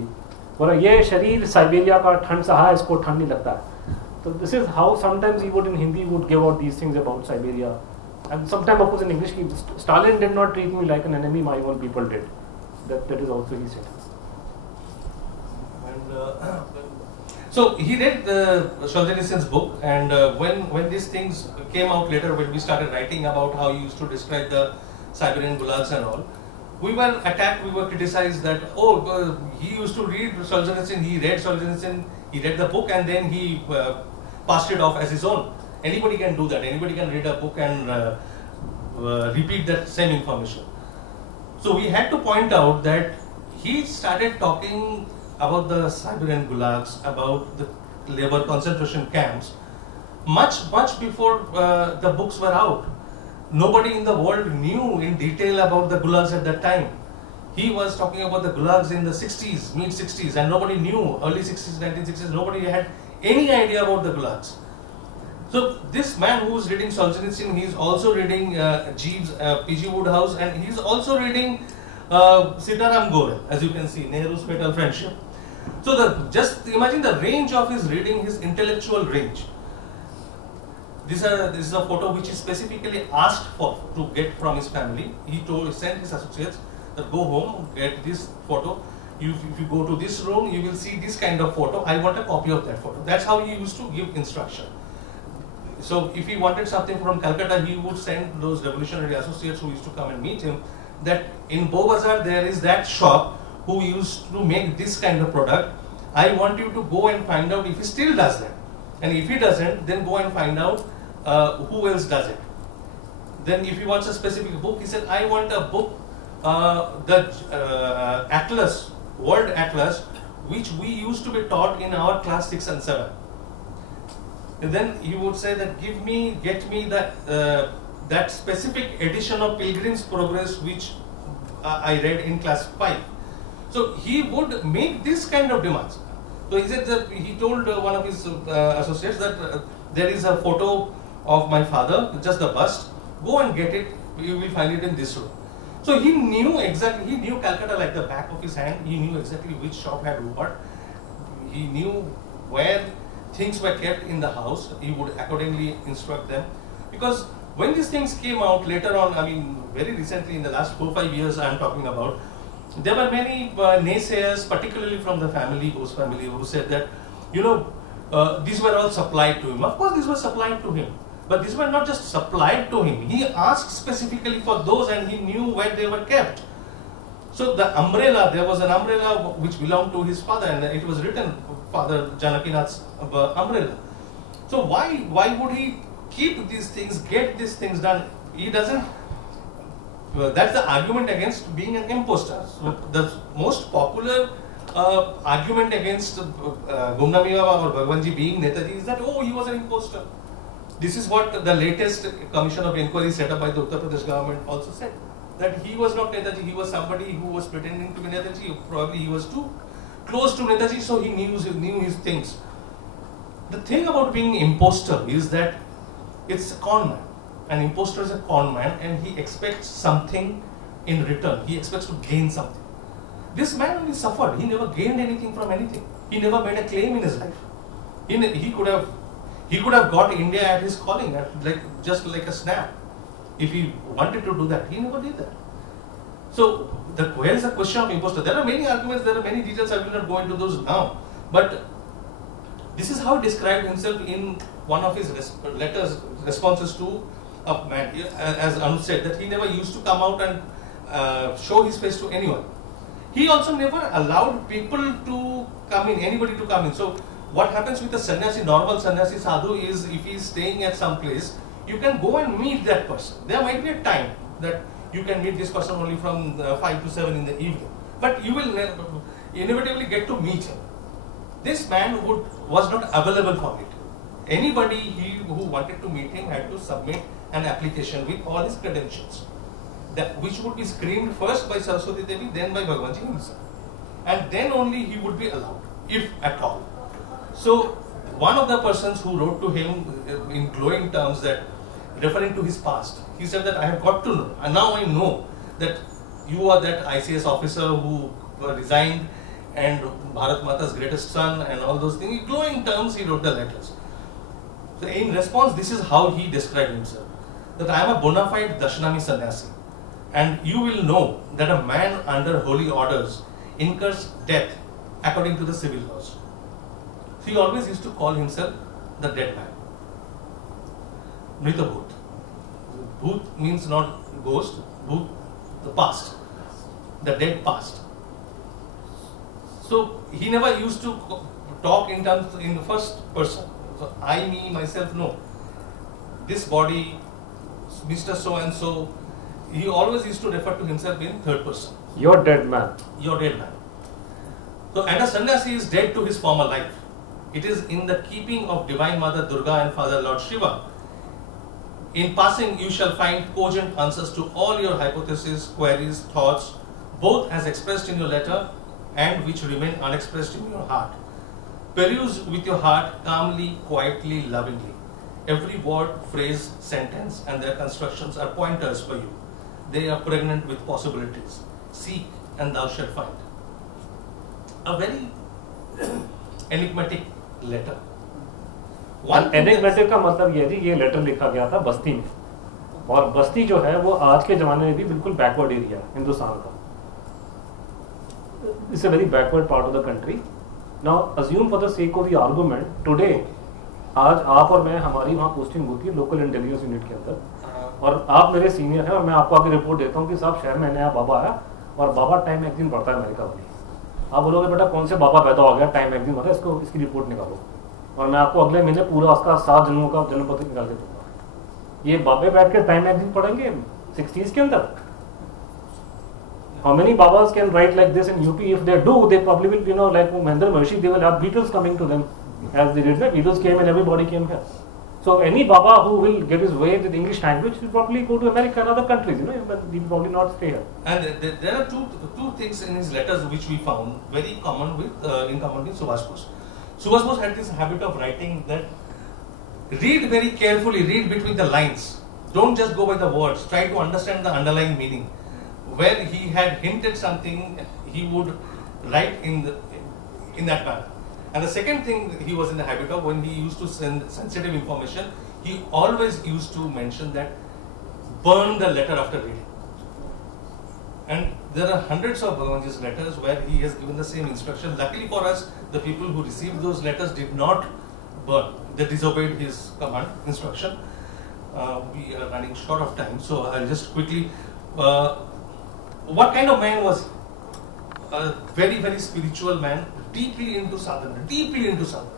बोला ये शरीर साइबेरिया का ठंड सहा इसको ठंड नहीं लगता है, तो this is how sometimes he would in Hindi would give out these things about Siberia, and sometimes of course in English Stalin did not treat me like an enemy, my own people did, that is also he said. And so he read Solzhenitsyn's book, and when these things came out later, when we started writing about how he used to describe the Siberian gulags and all, we were attacked, we were criticized that, he used to read Solzhenitsyn, he read Solzhenitsyn, he read the book and then he passed it off as his own. Anybody can do that, anybody can read a book and repeat that same information. So we had to point out that he started talking about the Siberian gulags, about the labor concentration camps, much before the books were out. Nobody in the world knew in detail about the gulags at that time. He was talking about the gulags in the 60s, mid-60s, and nobody knew, early 60s, 1960s, nobody had any idea about the gulags. So this man who is reading Solzhenitsyn, he is also reading Jeeves, P.G. Wodehouse, and he is also reading Sitaram Gore, as you can see, Nehru's Fatal Friendship. So just imagine the range of his reading, his intellectual range. This is a photo which he specifically asked for to get from his family. He sent his associates that go home, get this photo. If you go to this room, you will see this kind of photo. I want a copy of that photo. That's how he used to give instruction. So if he wanted something from Calcutta, he would send those revolutionary associates who used to come and meet him, that in Bow Bazaar there is that shop who used to make this kind of product. I want you to go and find out if he still does that. And if he doesn't, then go and find out who else does it. Then if he wants a specific book, he said, I want a book, the Atlas, World Atlas, which we used to be taught in our class 6 and 7. And then he would say that get me that specific edition of Pilgrim's Progress which I read in class 5. So he would make this kind of demands. So he said that he told one of his associates that there is a photo of my father, just the bust, go and get it, you will find it in this room. So he knew exactly, he knew Calcutta like the back of his hand, he knew exactly which shop had what, he knew where things were kept in the house, he would accordingly instruct them. Because when these things came out later on, I mean, very recently in the last 4-5 years I am talking about, there were many naysayers, particularly from the family, Bose family, who said that, you know, these were all supplied to him. Of course, these were supplied to him. But these were not just supplied to him. He asked specifically for those and he knew where they were kept. So the umbrella, there was an umbrella which belonged to his father and it was written, Father Janakinath's umbrella. So why would he keep these things, get these things done? He doesn't, that's the argument against being an imposter. So the most popular argument against Gumnami Baba or Bhagwanji being Netaji is that, oh, he was an imposter. This is what the latest commission of inquiry set up by the Uttar Pradesh government also said. That he was not Netaji, he was somebody who was pretending to be Netaji. Probably he was too close to Netaji, so he knew his things. The thing about being imposter is that it's a con man. An imposter is a con man and he expects something in return. He expects to gain something. This man only suffered. He never gained anything from anything. He never made a claim in his life. He could have got India at his calling, just like a snap. If he wanted to do that, he never did that. So where is the question of imposter? There are many arguments, there are many details. I will not go into those now. But this is how he described himself in one of his responses to a man. As Anuj said, that he never used to come out and show his face to anyone. He also never allowed people to come in, anybody to come in. So what happens with a sannyasi, normal sannyasi sadhu, is if he is staying at some place, you can go and meet that person. There might be a time that you can meet this person only from 5 to 7 in the evening. But you will inevitably get to meet him. This man was not available for it. Anybody who wanted to meet him had to submit an application with all his credentials, which would be screened first by Saraswati Devi, then by Bhagwanji himself. And then only he would be allowed, if at all. So one of the persons who wrote to him in glowing terms, that referring to his past, he said that I have got to know, and now I know that you are that ICS officer who resigned and Bharat Mata's greatest son and all those things. In glowing terms he wrote the letters. So in response, this is how he described himself, that I am a bona fide Dashanami sannyasi, and you will know that a man under holy orders incurs death according to the civil laws. So he always used to call himself the dead man. Mrita Bhoot. Bhoot means not ghost, Bhoot, the past, the dead past. So he never used to talk in the first person. So I, me, myself, no. This body, Mr. So and so, he always used to refer to himself in third person. Your dead man. Your dead man. So, and a sannyasi is dead to his former life. It is in the keeping of Divine Mother Durga and Father Lord Shiva. In passing, you shall find cogent answers to all your hypotheses, queries, thoughts, both as expressed in your letter and which remain unexpressed in your heart. Peruse with your heart calmly, quietly, lovingly. Every word, phrase, sentence and their constructions are pointers for you. They are pregnant with possibilities. Seek and thou shalt find. A very enigmatic letter. Enigmatic का मतलब ये है जी, ये letter लिखा गया था बस्ती में, और बस्ती जो है वो आज के जमाने में भी बिल्कुल बैकवर्ड एरिया है हिंदुस्तान का. It's a very backward part of the country. Now assume for the sake of the argument today, आज आप और मैं, हमारी वहाँ पोस्टिंग होती है लोकल इंटेलिजेंस यूनिट के अंदर, और आप मेरे सीनियर हैं और मैं आपको आगे रिपोर्ट देता हूँ कि साहब शहर में नया बाबा आया और बाबा टाइम मैगजीन पढ़ता है अमेरिका वाली. आप बोलोगे बेटा कौन से बाबा पैदा हो गया, टाइम मैगजीन पढ़ता है, इसको इसकी रिपोर्ट निकालो, और मैं आपको अगले महीने पूरा उसका 7 जन्मों का जन्मपत्र निकाल के दूंगा. ये बाबे बैठ के टाइम मैगजीन पढ़ेंगे 60s के अंदर? How many babas can write like this in UP? If they do, they probably will, like Mahendra Maharishi, they will have Beatles coming to them, as they did. Beatles came and everybody came here. So any baba who will get his way with English language will probably go to America and other countries, but he will probably not stay here. And there are two things in his letters which we found very common in common with Subash Bose. Subash Bose had this habit of writing that read very carefully, read between the lines. Don't just go by the words. Try to understand the underlying meaning. where he had hinted something, he would write in that manner. And the second thing he was in the habit of, when he used to send sensitive information, he always used to mention that burn the letter after reading. And there are hundreds of Bhagwanji's letters where he has given the same instruction. Luckily for us, the people who received those letters did not burn. They disobeyed his command, instruction. We are running short of time, so I'll just quickly. What kind of man was he? A very, very spiritual man, deeply into sadhana, deeply into sadhana.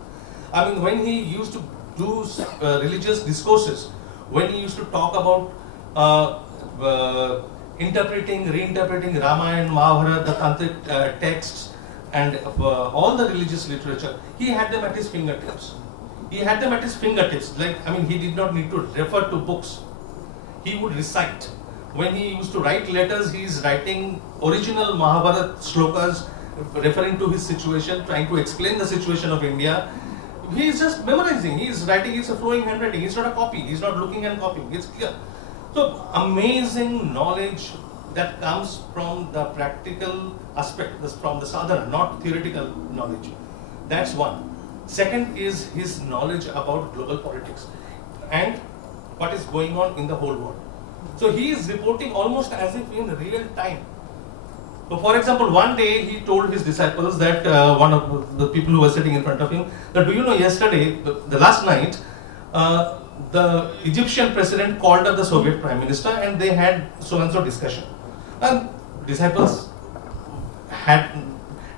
I mean, when he used to do religious discourses, when he used to talk about interpreting, reinterpreting Ramayana, Mahabharata, the Tantric texts, and all the religious literature, he had them at his fingertips. He had them at his fingertips. Like, I mean, he did not need to refer to books. He would recite. When he used to write letters, he is writing original Mahabharata shlokas, referring to his situation, trying to explain the situation of India. He is just memorizing. He is writing. It's a flowing handwriting. It's not a copy. He's not looking and copying. It's clear. So, amazing knowledge that comes from the practical aspect, from the sadhana, not theoretical knowledge. That's one. Second is his knowledge about global politics and what is going on in the whole world. So he is reporting almost as if in real time. So for example, one day he told his disciples that one of the people who were sitting in front of him, that do you know yesterday, the last night, the Egyptian president called up the Soviet prime minister and they had so and so discussion. And disciples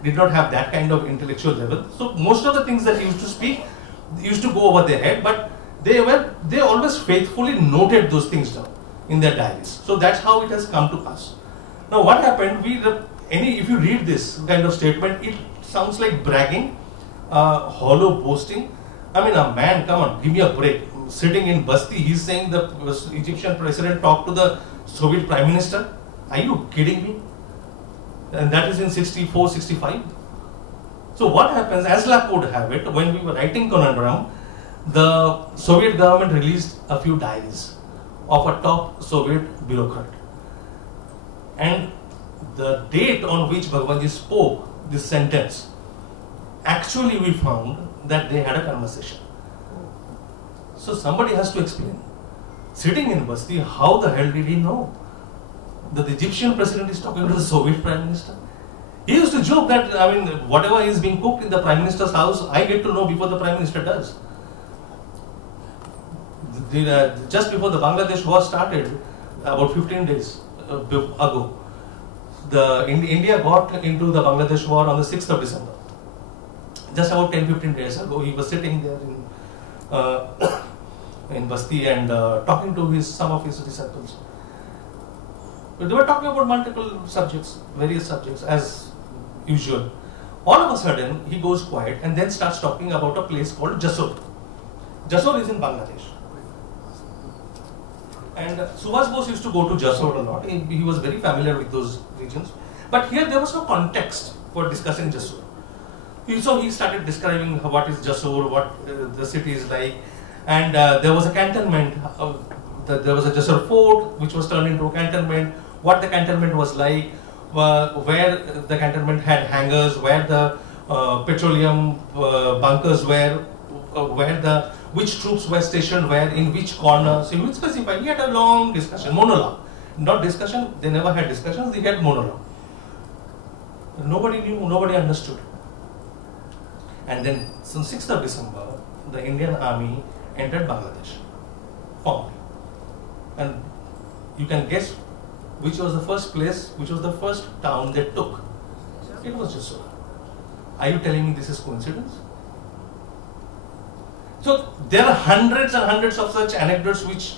did not have that kind of intellectual level. So most of the things that he used to speak used to go over their head, but they always faithfully noted those things down in their diaries. So that's how it has come to us. Now what happened, if you read this kind of statement, it sounds like bragging, hollow boasting. I mean, a man, come on, give me a break. Sitting in Basti, he's saying the Egyptian president talked to the Soviet prime minister. Are you kidding me? And that is in 64, 65. So what happens, as luck would have it, when we were writing Conundrum, the Soviet government released a few diaries of a top Soviet bureaucrat. And the date on which Bhagwanji spoke this sentence, actually we found that they had a conversation. So somebody has to explain. Sitting in Basti, how the hell did he know that the Egyptian president is talking to the Soviet prime minister? He used to joke that, I mean, whatever is being cooked in the prime minister's house, I get to know before the prime minister does. Just before the Bangladesh war started, about 15 days ago, India got into the Bangladesh war on the 6th of December. Just about 10-15 days ago, he was sitting there in Basti and talking to some of his disciples. They were talking about multiple subjects, various subjects, as usual. All of a sudden, he goes quiet and then starts talking about a place called Jasor. Jasor is in Bangladesh. And Subash Bose used to go to Jasor a lot. He was very familiar with those regions. But here there was no context for discussing Jasor. So he started describing what is Jasor, what the city is like. And there was a cantonment. There was a Jasor fort which was turned into a cantonment. What the cantonment was like, where the cantonment had hangars, where the petroleum bunkers were, which troops were stationed where, in which corner. So he would specify. He had a long discussion, monologue. Not discussion, they never had discussions, they had monologue. Nobody knew, nobody understood. And then, on 6th of December, the Indian army entered Bangladesh, formally. And you can guess which was the first place, which was the first town they took. It was Jasor. Are you telling me this is coincidence? So there are hundreds and hundreds of such anecdotes which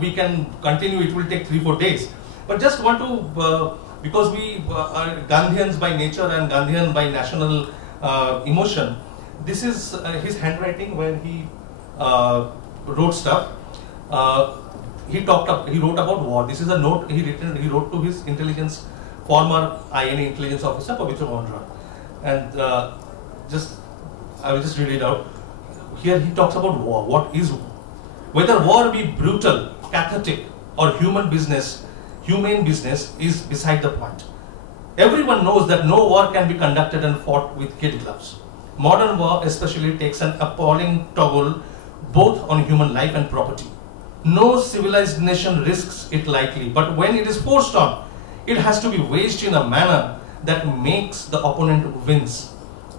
we can continue. It will take 3-4 days. But just want to, because we are Gandhians by nature and Gandhian by national emotion, this is his handwriting where he wrote stuff. He wrote about war. This is a note he wrote to his former INA intelligence officer, Pavitra Mohan. And I will just read it out. Here he talks about war. What is war? Whether war be brutal, cathartic, or human business, humane business is beside the point. Everyone knows that no war can be conducted and fought with kid gloves. Modern war especially takes an appalling toll both on human life and property. No civilized nation risks it lightly, but when it is forced on, it has to be waged in a manner that makes the opponent wins.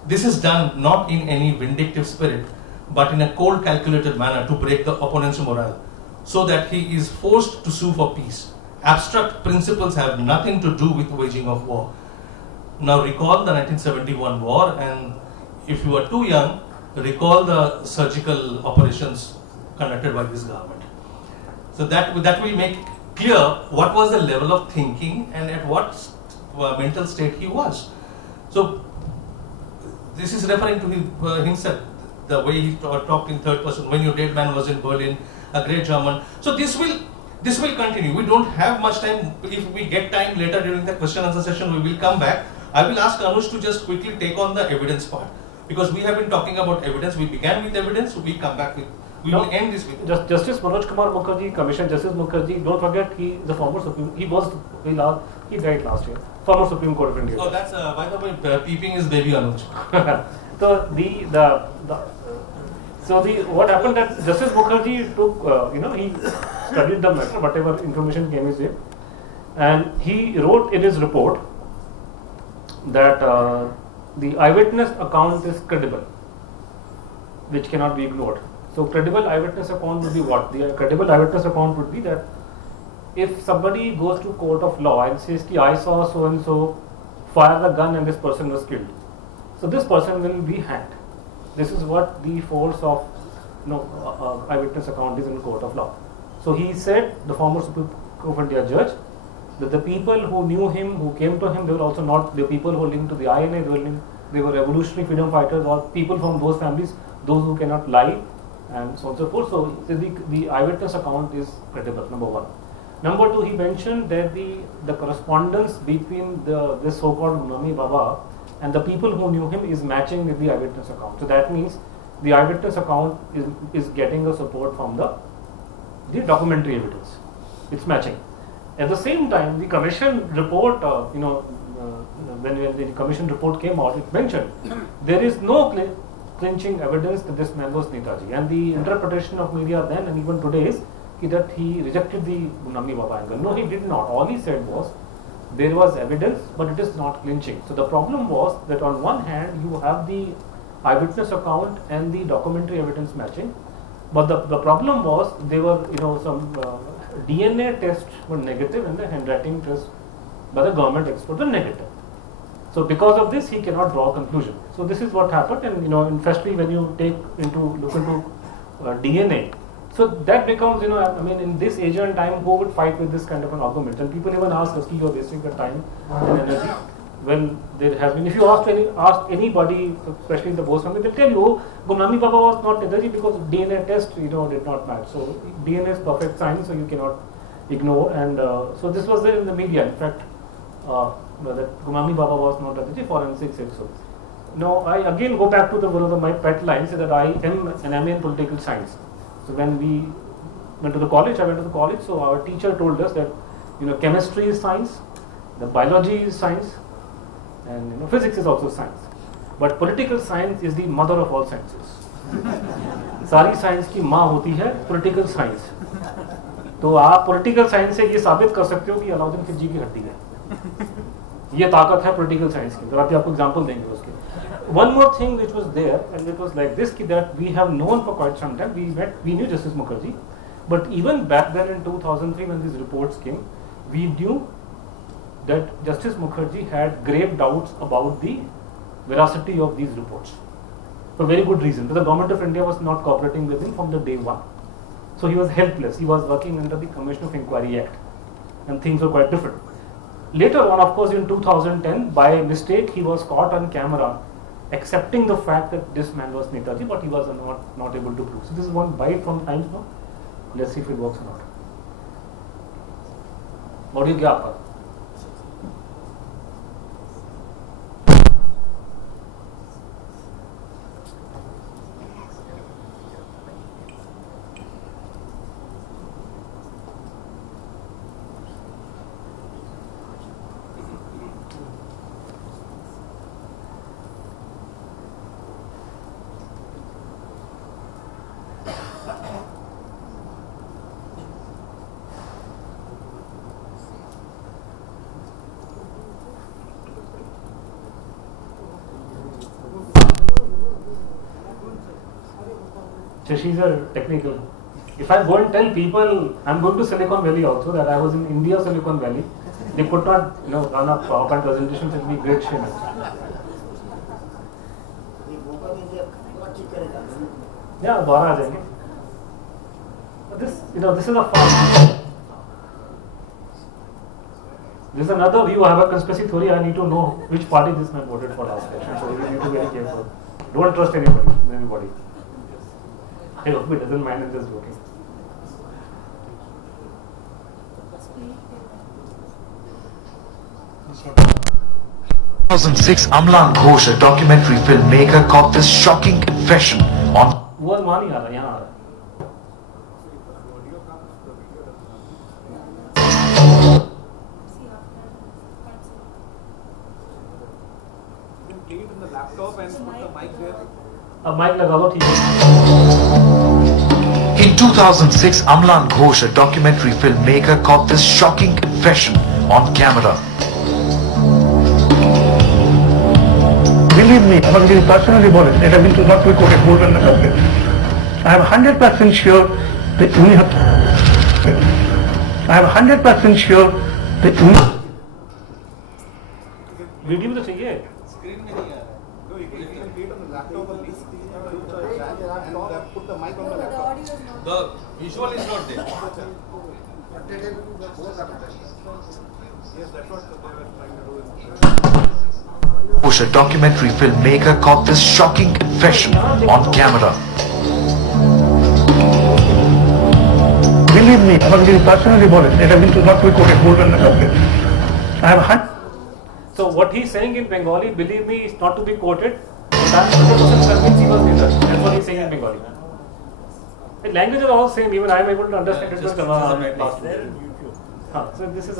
This is done not in any vindictive spirit, but in a cold calculated manner to break the opponent's morale, so that he is forced to sue for peace. Abstract principles have nothing to do with waging of war. Now recall the 1971 war, and if you are too young, recall the surgical operations conducted by this government. So that will make clear what was the level of thinking and at what mental state he was. So this is referring to himself, the way he talked in third person, when your dead man was in Berlin, a great German. So this will continue. We don't have much time. If we get time later during the question answer session, we will come back. I will ask Anuj to just quickly take on the evidence part, because we have been talking about evidence. We began with evidence, so we come back with. We will end this with Justice Manoj Kumar Mukherjee, Commission Justice Mukherjee. Don't forget, he is a former Supreme. He died last year. Former Supreme Court of India. Oh, that's by the way, peeping is baby Anuj. So what happened that Justice Mukherjee took, he studied the matter, whatever information came his way, and he wrote in his report that the eyewitness account is credible, which cannot be ignored. So credible eyewitness account would be what? The credible eyewitness account would be that if somebody goes to court of law and says ki I saw so and so fire the gun and this person was killed, so this person will be hanged. This is what the force of eyewitness account is in court of law. So he said, the former Supreme Court of India judge, that the people who knew him, who came to him, they were also not the people who were linked to the INA, they were revolutionary freedom fighters or people from those families, those who cannot lie, and so on and so forth. So the eyewitness account is credible, number one. Number two, he mentioned that the correspondence between this so-called Mummy Baba and the people who knew him is matching with the eyewitness account. So that means the eyewitness account is getting a support from the documentary evidence. It's matching. At the same time, the commission report, when the commission report came out, it mentioned there is no clinching evidence that this man was Netaji. And the interpretation of media then and even today is that he rejected the Mummy Baba angle. No, he did not. All he said was there was evidence, but it is not clinching. So the problem was that on one hand you have the eyewitness account and the documentary evidence matching, but the problem was they were some DNA tests were negative and the handwriting tests by the government experts were negative. So because of this he cannot draw a conclusion. So this is what happened, and especially when you look into DNA. So that becomes, in this age and time, who would fight with this kind of an argument? And people even ask us, you're wasting your time and energy. When there has been, if you ask anybody, especially in the Bose family, they'll tell you, Mummy Baba was not Netaji because DNA test, did not match. So DNA is perfect science, so you cannot ignore. And so this was there in the media. In fact, that Mummy Baba was not Netaji, forensics said so. Now, I again go back to one of my pet lines, that I am an MA in political science. So when we went to the college, so our teacher told us that chemistry is science, the biology is science, and physics is also science. But political science is the mother of all sciences. सारी science की माँ होती है political science. तो आप political science से ये साबित कर सकते हो कि अलाउद्दीन खिलजी की हड्डी है. ये ताकत है political science की. तो आपको example देंगे उसके. One more thing which was there, and it was like this, that we have known for quite some time. We knew Justice Mukherjee, but even back then in 2003 when these reports came, we knew that Justice Mukherjee had grave doubts about the veracity of these reports, for very good reason. Because the government of India was not cooperating with him from the day one. So he was helpless. He was working under the Commission of Inquiry Act, and things were quite different. Later on, of course, in 2010, by mistake, he was caught on camera accepting the fact that this man was Netaji, but he was not able to prove. So this is one bite from Times now. Let's see if it works or not. Audio क्या आपका? So she's a technical. If I go and tell people I'm going to Silicon Valley also, that I was in India, Silicon Valley, they could not, run a PowerPoint presentation and be great shame. Yeah, दोबारा आ जाएंगे. This is a fun. This is another view. I have a conspiracy theory. I need to know which party this man voted for last election. So you need to be very careful. Don't trust anybody. I hope he doesn't mind. I'm just joking. 2006, Amlan Ghose, a documentary filmmaker, caught this shocking confession on. वो मान ही आ रहा है, यहाँ आ रहा है. अब mic लगा दो, ठीक है. In 2006, Amlan Ghose, a documentary filmmaker, caught this shocking confession on camera. Believe me, আমাকে যদি personally বলেন, এটা কিন্তু not to be quoted, বলবেন না কাউকে. I am 100% sure that উনি I am 100% sure that उनी वीडियो में तो चाहिए. स्क्रीन में नहीं आ रहा है. No, you can create on the laptop only. And put the mic on the laptop. The visual is not there. Yes, that's what they were trying to do. Ghose, a documentary filmmaker, caught this shocking confession on camera. Believe me, আমাকে যদি personally বলেন, এটা কিন্তু not to be quoted, বলবেন না কাউকে. I am 100%. So what he's saying in Bengali, believe me, is not to be quoted. But I'm 100% convinced he was neither. That's what he's saying in Bengali. The languages are all same. Even I am able to understand it. हाँ, so this is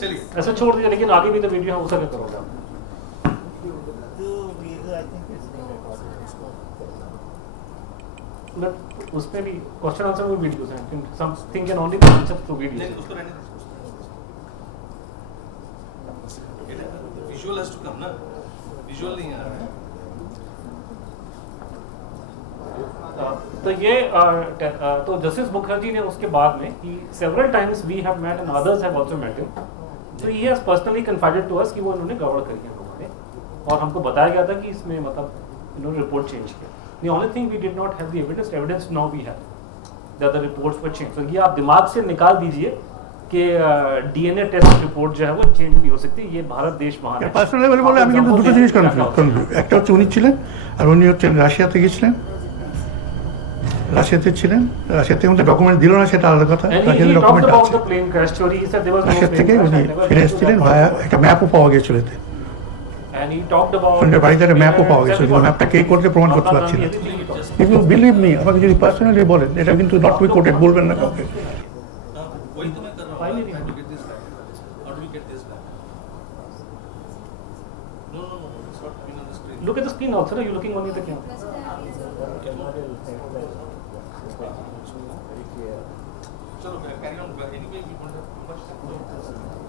चलिए. ऐसा छोड़ दीजिए, लेकिन आगे भी तो video है, उसका क्या करोगे आप? But उसमें भी क्वेश्चन आंसर में वीडियोस हैं. Something can only be answered through videos. नहीं, उसको रहने दो. Visual has to come ना. Visual नहीं आ रहा है. तो ये तो जस्टिस मुखर्जी ने उसके बाद में several times we have met and others have also met him. So he has personally confided to us कि वो इन्होंने गड़बड़ करी है लोगों ने, और हमको बताया गया था कि इसमें मतलब इन्होंने रिपोर्ट चेंज किया. The only thing we did not have the evidence now we have. The other reports were changed. So ये आप दिमाग से निकाल दीजिए कि DNA टेस्ट रिपोर्ट जो है वो चेंज नहीं हो सकती. ये भारत देश महान है. পার্সোনাল লেভেলে বলে আমি কিন্তু দুটো জিনিস কনফিউজ. একটা হচ্ছে উনি ছিলেন, আর উনি হচ্ছেন রাশিয়াতে গিয়েছিলেন, রাশিয়াতে ছিলেন, রাশিয়াতে উনি ডকুমেন্ট দিল না, সেটা আলাদা কথা. রাশিয়াতে ডকুমেন্ট আছে. রাশিয়া থেকে উনি ফিরে এসেছিলেন, ভায়া একটা ম্যাপও পাওয়া গিয়েছিল এতে. And he talked about ওনার বাড়িতে একটা ম্যাপও পাওয়া গিয়েছিল, কিন্তু ম্যাপটা কে করতে প্রমাণ করতে পারছি না. If you believe me, আমাকে যদি পার্সোনালি বলেন, এটা কিন্তু not to be quoted, বলবেন না কাউকে. वही तो मैं कर रहा हूँ. How to get this back? How do we get this back? No, it's not been on the screen. look at the screen also. You're looking only at the camera. चलो carry on. Anyway, we want to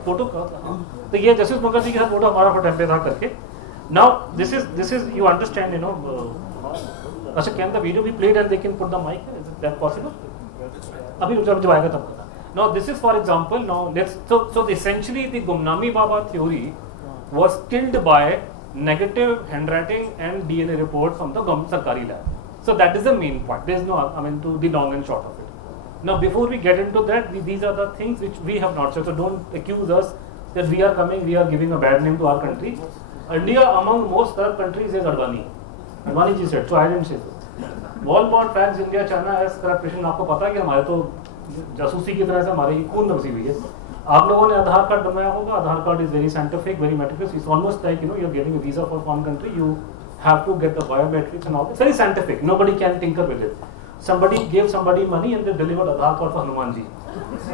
photo का. तो ये justice Mukherjee के साथ photo हमारा photo पे था करके. Now this is you understand, अच्छा, can the video be played and they can put the mic? Is that possible? अभी जब आएगा तब. Now this is for example. Now let's so essentially the Gumnami Baba theory was killed by negative handwriting and DNA report from the Sarkari lab. So that is the main point. There is no, to the long and short of it. Now before we get into that, these are the things which we have not said. So don't accuse us that we are giving a bad name to our country. India among most corrupt countries is Advani. Advani ji said, so I didn't say so. Walmart, Fax, India, China has corruption. आपको पता है कि हमारे तो जासूसी की तरह से हमारी खून बसी हुई है. आप लोगों ने आधार कार्ड बनवाया होगा. आधार card is very scientific, very meticulous. It's almost like you're getting a visa for foreign country. You have to get the biometrics and all. It's very scientific. Nobody can tinker with it. Somebody gave somebody money and they delivered Aadhaar card for Hanumanji.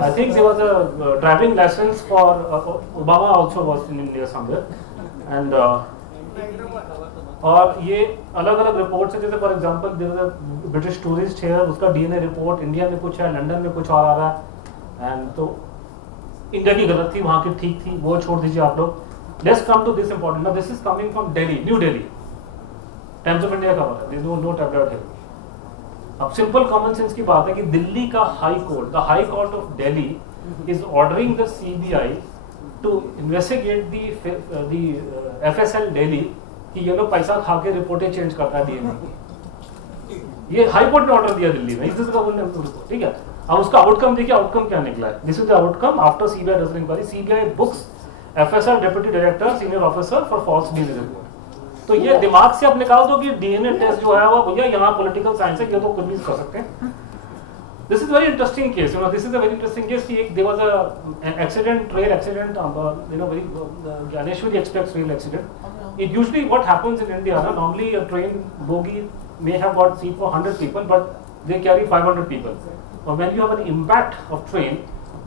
I think there was a driving license for Obama also was in India somewhere. And और ये अलग अलग reports है. जैसे for example there is a British tourist है, उसका DNA report India में कुछ है, लंदन में कुछ और आ रहा है. एंड तो इंडिया की गलत थी, वहाँ की ठीक थी, वो छोड़ दीजिए आप लोग. Let's come to this important. Now this is coming from Delhi, New Delhi. Times of India का है. दिस नो टैबलेट है. अब सिंपल कॉमन सेंस की बात है कि दिल्ली का high court, the high court of Delhi is ordering the CBI to investigate the FSL Delhi कि ये लोग पैसा खा के रिपोर्टें चेंज करता है डीएनए की। ये हाई कोर्ट ने ऑर्डर दिया दिल्ली में, ठीक है। अब उसका आउटकम देखिए, आउटकम क्या निकला है। This is the outcome after CBI does inquiry, CBI books FSL deputy director senior officer for false DNA report. तो ये दिमाग से आप निकाल दो कि डीएनए टेस्ट जो है वो भैया यहाँ पॉलिटिकल साइंस है, ये तो कुछ भी कर सकते हैं। This is very interesting case. This is a very interesting case. There was an accident, rail accident. An issue expects rail accident. It usually what happens in India. Normally, a train bogie may have got seat for 100 people, but they carry 500 people. But when you have an impact of train,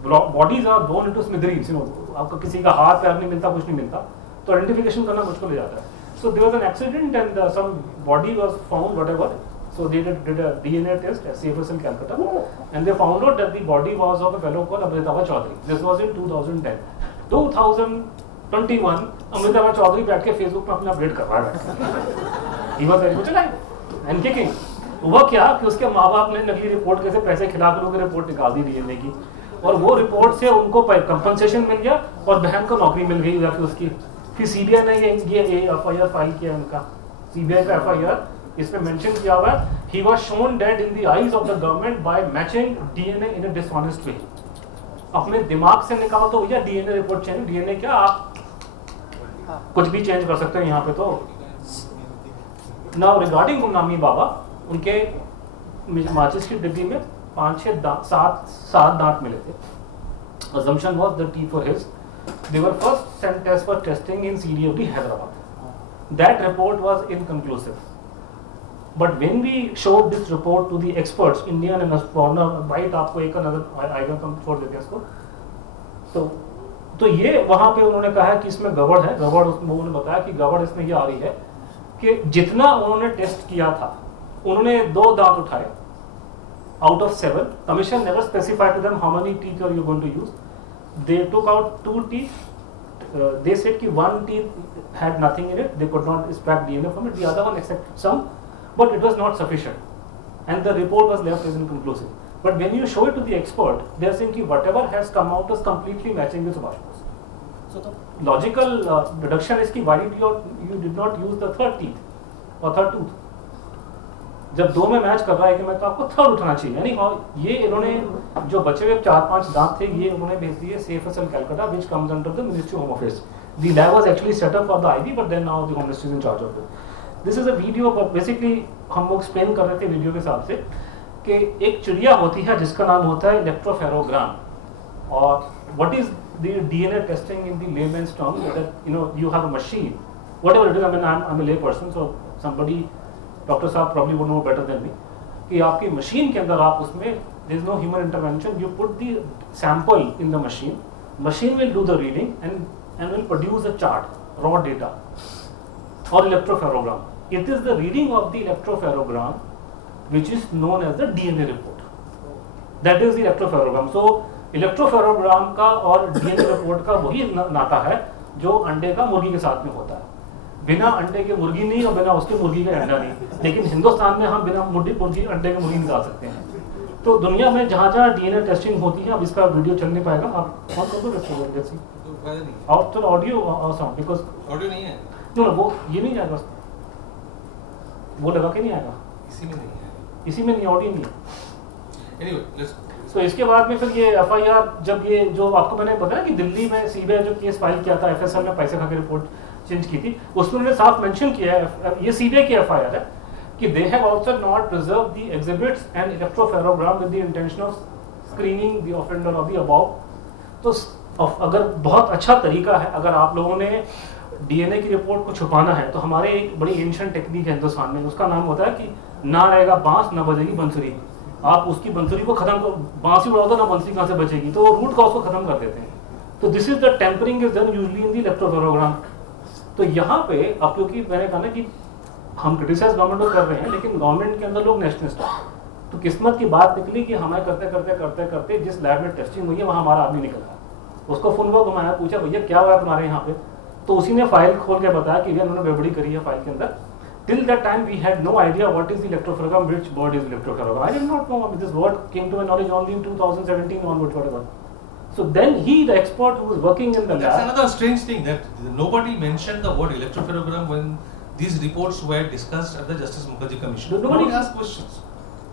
bodies are blown into smithereens. आपका किसी का हाथ पैर नहीं मिलता, कुछ नहीं मिलता, तो आइडेंटिफिकेशन करना मुश्किल हो जाता है. So there was an accident and some body was found, whatever. So they did a DNA test at CFSL Calcutta, and they found out that the body was of a fellow called Amritava Chaudhary. This was in 2010. 2021, Amritava Chaudhary बैठ के Facebook में अपना update कर रहा है. He was very much alive and kicking. हुआ क्या कि उसके माँ बाप ने नकली रिपोर्ट कैसे पैसे खिला कर लोगों की रिपोर्ट निकाल दी डीएनए की, और वो रिपोर्ट से उनको कंपनसेशन मिल गया और बहन को नौकरी मिल गई जाके उसकी. फिर सीबीआई ने ये एफआईआर फाइल किया उनका. सीबीआई का एफआईआर इसमें मेंशन किया हुआ है, he was shown dead in the eyes of the government by matching DNA in a dishonest way. अपने दिमाग से निकालो तो भैया डीएनए रिपोर्ट चेंज, डीएनए क्या आप कुछ भी चेंज कर सकते हैं यहाँ पे. तो नाउ रिगार्डिंग गुमनामी बाबा, उनके माचिस की डिब्बी में 5-7 दांत मिले थे. Assumption was the teeth were his. They were first sent test for testing in CDFD Hyderabad. That report was inconclusive. But when we showed this report to the experts, Indian and foreigner, right, आपको एक नजर आएगा, हम छोड़ देते हैं इसको. तो ये वहां पे उन्होंने कहा कि इसमें गड़बड़ है. गड़बड़ उन्होंने बताया कि गड़बड़ इसमें ये आ रही है कि जितना उन्होंने टेस्ट किया था, उन्होंने 2 दांत उठाए out of 7. Commission never specified to them how many teeth are you going to use. They took out 2 teeth. They said कि 1 teeth had nothing in it. They could not extract DNA from it. The other one except some. But it was not sufficient, and the report was left as inconclusive. But when you show it to the expert, they are saying that whatever has come out is completely matching with Subash Bose. So the logical deduction is that why did you did not use the third teeth or third tooth? जब 2 में match कर रहा है कि मैं तो आपको third उठाना चाहिए. यानी ये इन्होंने जो बचे हुए 4-5 दांत थे, ये उन्होंने भेज दिए CFSL Calcutta, which comes under the Ministry of Home Affairs. The lab was actually set up for the IB, but then now the Home Ministry is in charge of it. This is a video, but basically हम लोग explain कर रहे थे video के हिसाब से कि एक चिड़िया होती है जिसका नाम होता है इलेक्ट्रोफेरोग्राम. और what is the DNA testing in the lemons term, that you have a machine, whatever it is. I am a ले पर्सन, सो समबडी, डॉक्टर साहब probably would know better than me, कि आपकी machine के अंदर आप उसमें there is no human intervention, you put the sample in the machine will do the reading and will produce a chart, raw data, or electropherogram. It is the reading of the electropherogram which is known as the DNA report. That is the electropherogram. So electropherogram का और DNA report का वही नाता है जो अंडे का मुर्गी के साथ में होता है. बिना अंडे के मुर्गी नहीं और बिना उसके मुर्गी का अंडा नहीं. लेकिन हिंदुस्तान में हम बिना मुर्गी अंडे के मुर्गी निकाल सकते हैं. तो दुनिया में जहाँ जहाँ डीएनए टेस्टिंग होती है, अब इसका वीडियो चल नहीं पाएगा, आप ऑन कर दो और ऑडियो और साउंड, बिकॉज ऑडियो नहीं है. नो वो ये नहीं जाएगा, वो लगा के नहीं आएगा, इसी में नहीं है, इसी में नहीं, ऑडियो नहीं है. Anyway, let's तो इसके बाद में फिर ये एफआईआर, जब ये जो आपको मैंने बताया कि दिल्ली में सीबीआई जो केस फाइल किया था, एफएसएल में पैसे खा के रिपोर्ट चेंज की थी, उसमें उन्होंने साफ मेंशन किया है, ये सीबीआई की एफआईआर है, कि they have also not preserve the exhibits and electropherogram with the intention of screening the offender of the above. तो अगर बहुत अच्छा तरीका है, अगर आप लोगों ने डीएनए की रिपोर्ट को छुपाना है, तो हमारे एक बड़ी एंशिएंट टेक्निक है हिंदुस्तान में, उसका नाम होता है कि ना रहेगा बांस ना बजेगी बंसुरी. आप उसकी बंसुरी को खत्म कर, बांस ही उड़ाओ तो ना बंसुरी कहाँ से बचेगी, तो रूट कॉज को खत्म कर देते हैं. तो this is the tampering is done usually in the electropherogram. तो यहाँ पे अब क्योंकि मैंने कहा ना कि हम क्रिटिसाइज गवर्नमेंट को कर रहे हैं, लेकिन गवर्नमेंट के अंदर लोग नेशनलिस्ट हैं. तो किस्मत की बात निकली कि हमें करते करते करते करते जिस लैब में टेस्टिंग हुई है वहाँ हमारा आदमी निकल रहा. उसको फोन को घुमाया, पूछा भैया क्या हुआ तुम्हारे यहाँ पे, तो उसी ने फाइल खोल के बताया कि भैया उन्होंने गड़बड़ी करी है फाइल के अंदर, till that time we had no idea what is the electrophoregram, which word is electrophoregram. I did not know. I mean, this word came to my knowledge only in 2017 onwards, whatever. So then he, the expert who was working in the lab. That's another strange thing, that nobody mentioned the word electrophoregram when these reports were discussed at the Justice Mukherjee Commission. Nobody asked questions.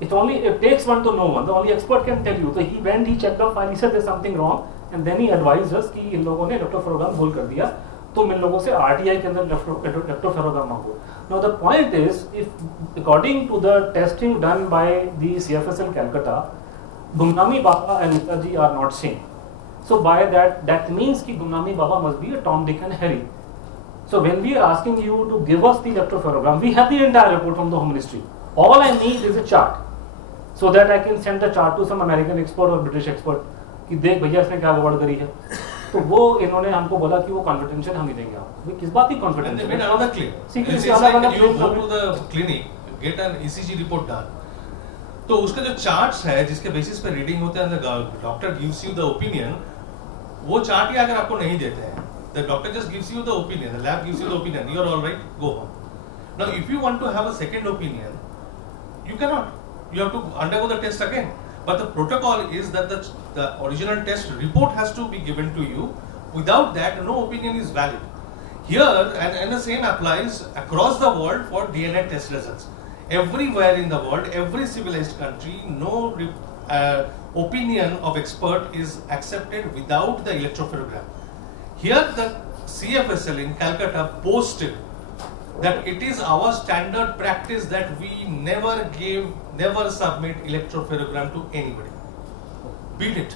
It takes one to know one. The only expert can tell you. So he went, he checked the file, he said there's something wrong, and then he advised us कि इन लोगों ने electrophoregram भूल कर दिया, तो इन लोगों से RTI के अंदर electrophoregram मांगो. Now the point is, if according to the testing done by the CFSL Calcutta, Gumnami Baba and Netaji are not same. So by that means कि Gumnami Baba must be a Tom, Dick and Harry. So when we are asking you to give us the electrophoregram, we have the entire report from the Home Ministry. All I need is a chart, so that I can send the chart to some American expert or British expert कि देख भैया इसने क्या गड़बड़ करी है. तो वो इन्होंने हमको बोला कि वो कॉन्फिडेंशियल हम ही देंगे आपको. किस बात की confidential? And they made another claim. Secrecy It's वाला like you claim go to the clinic, get an ECG report done. तो उसके जो चार्ट्स है जिसके बेसिस पे रीडिंग होते हैं, doctor gives you the opinion, वो चार्ट ही अगर आपको नहीं देते हैं, the doctor just gives you the opinion, the lab gives you the opinion, you are all right, go home. Now if you want to have a second opinion, you cannot. You have to undergo the test again. But the protocol is that the original test report has to be given to you. Without that, no opinion is valid. Here, and the same applies across the world for DNA test results. Everywhere in the world, every civilized country, no opinion of expert is accepted without the electrophoregram. Here, the CFSL in Calcutta posted that it is our standard practice that we never submit electrophoregram to anybody. Beat it.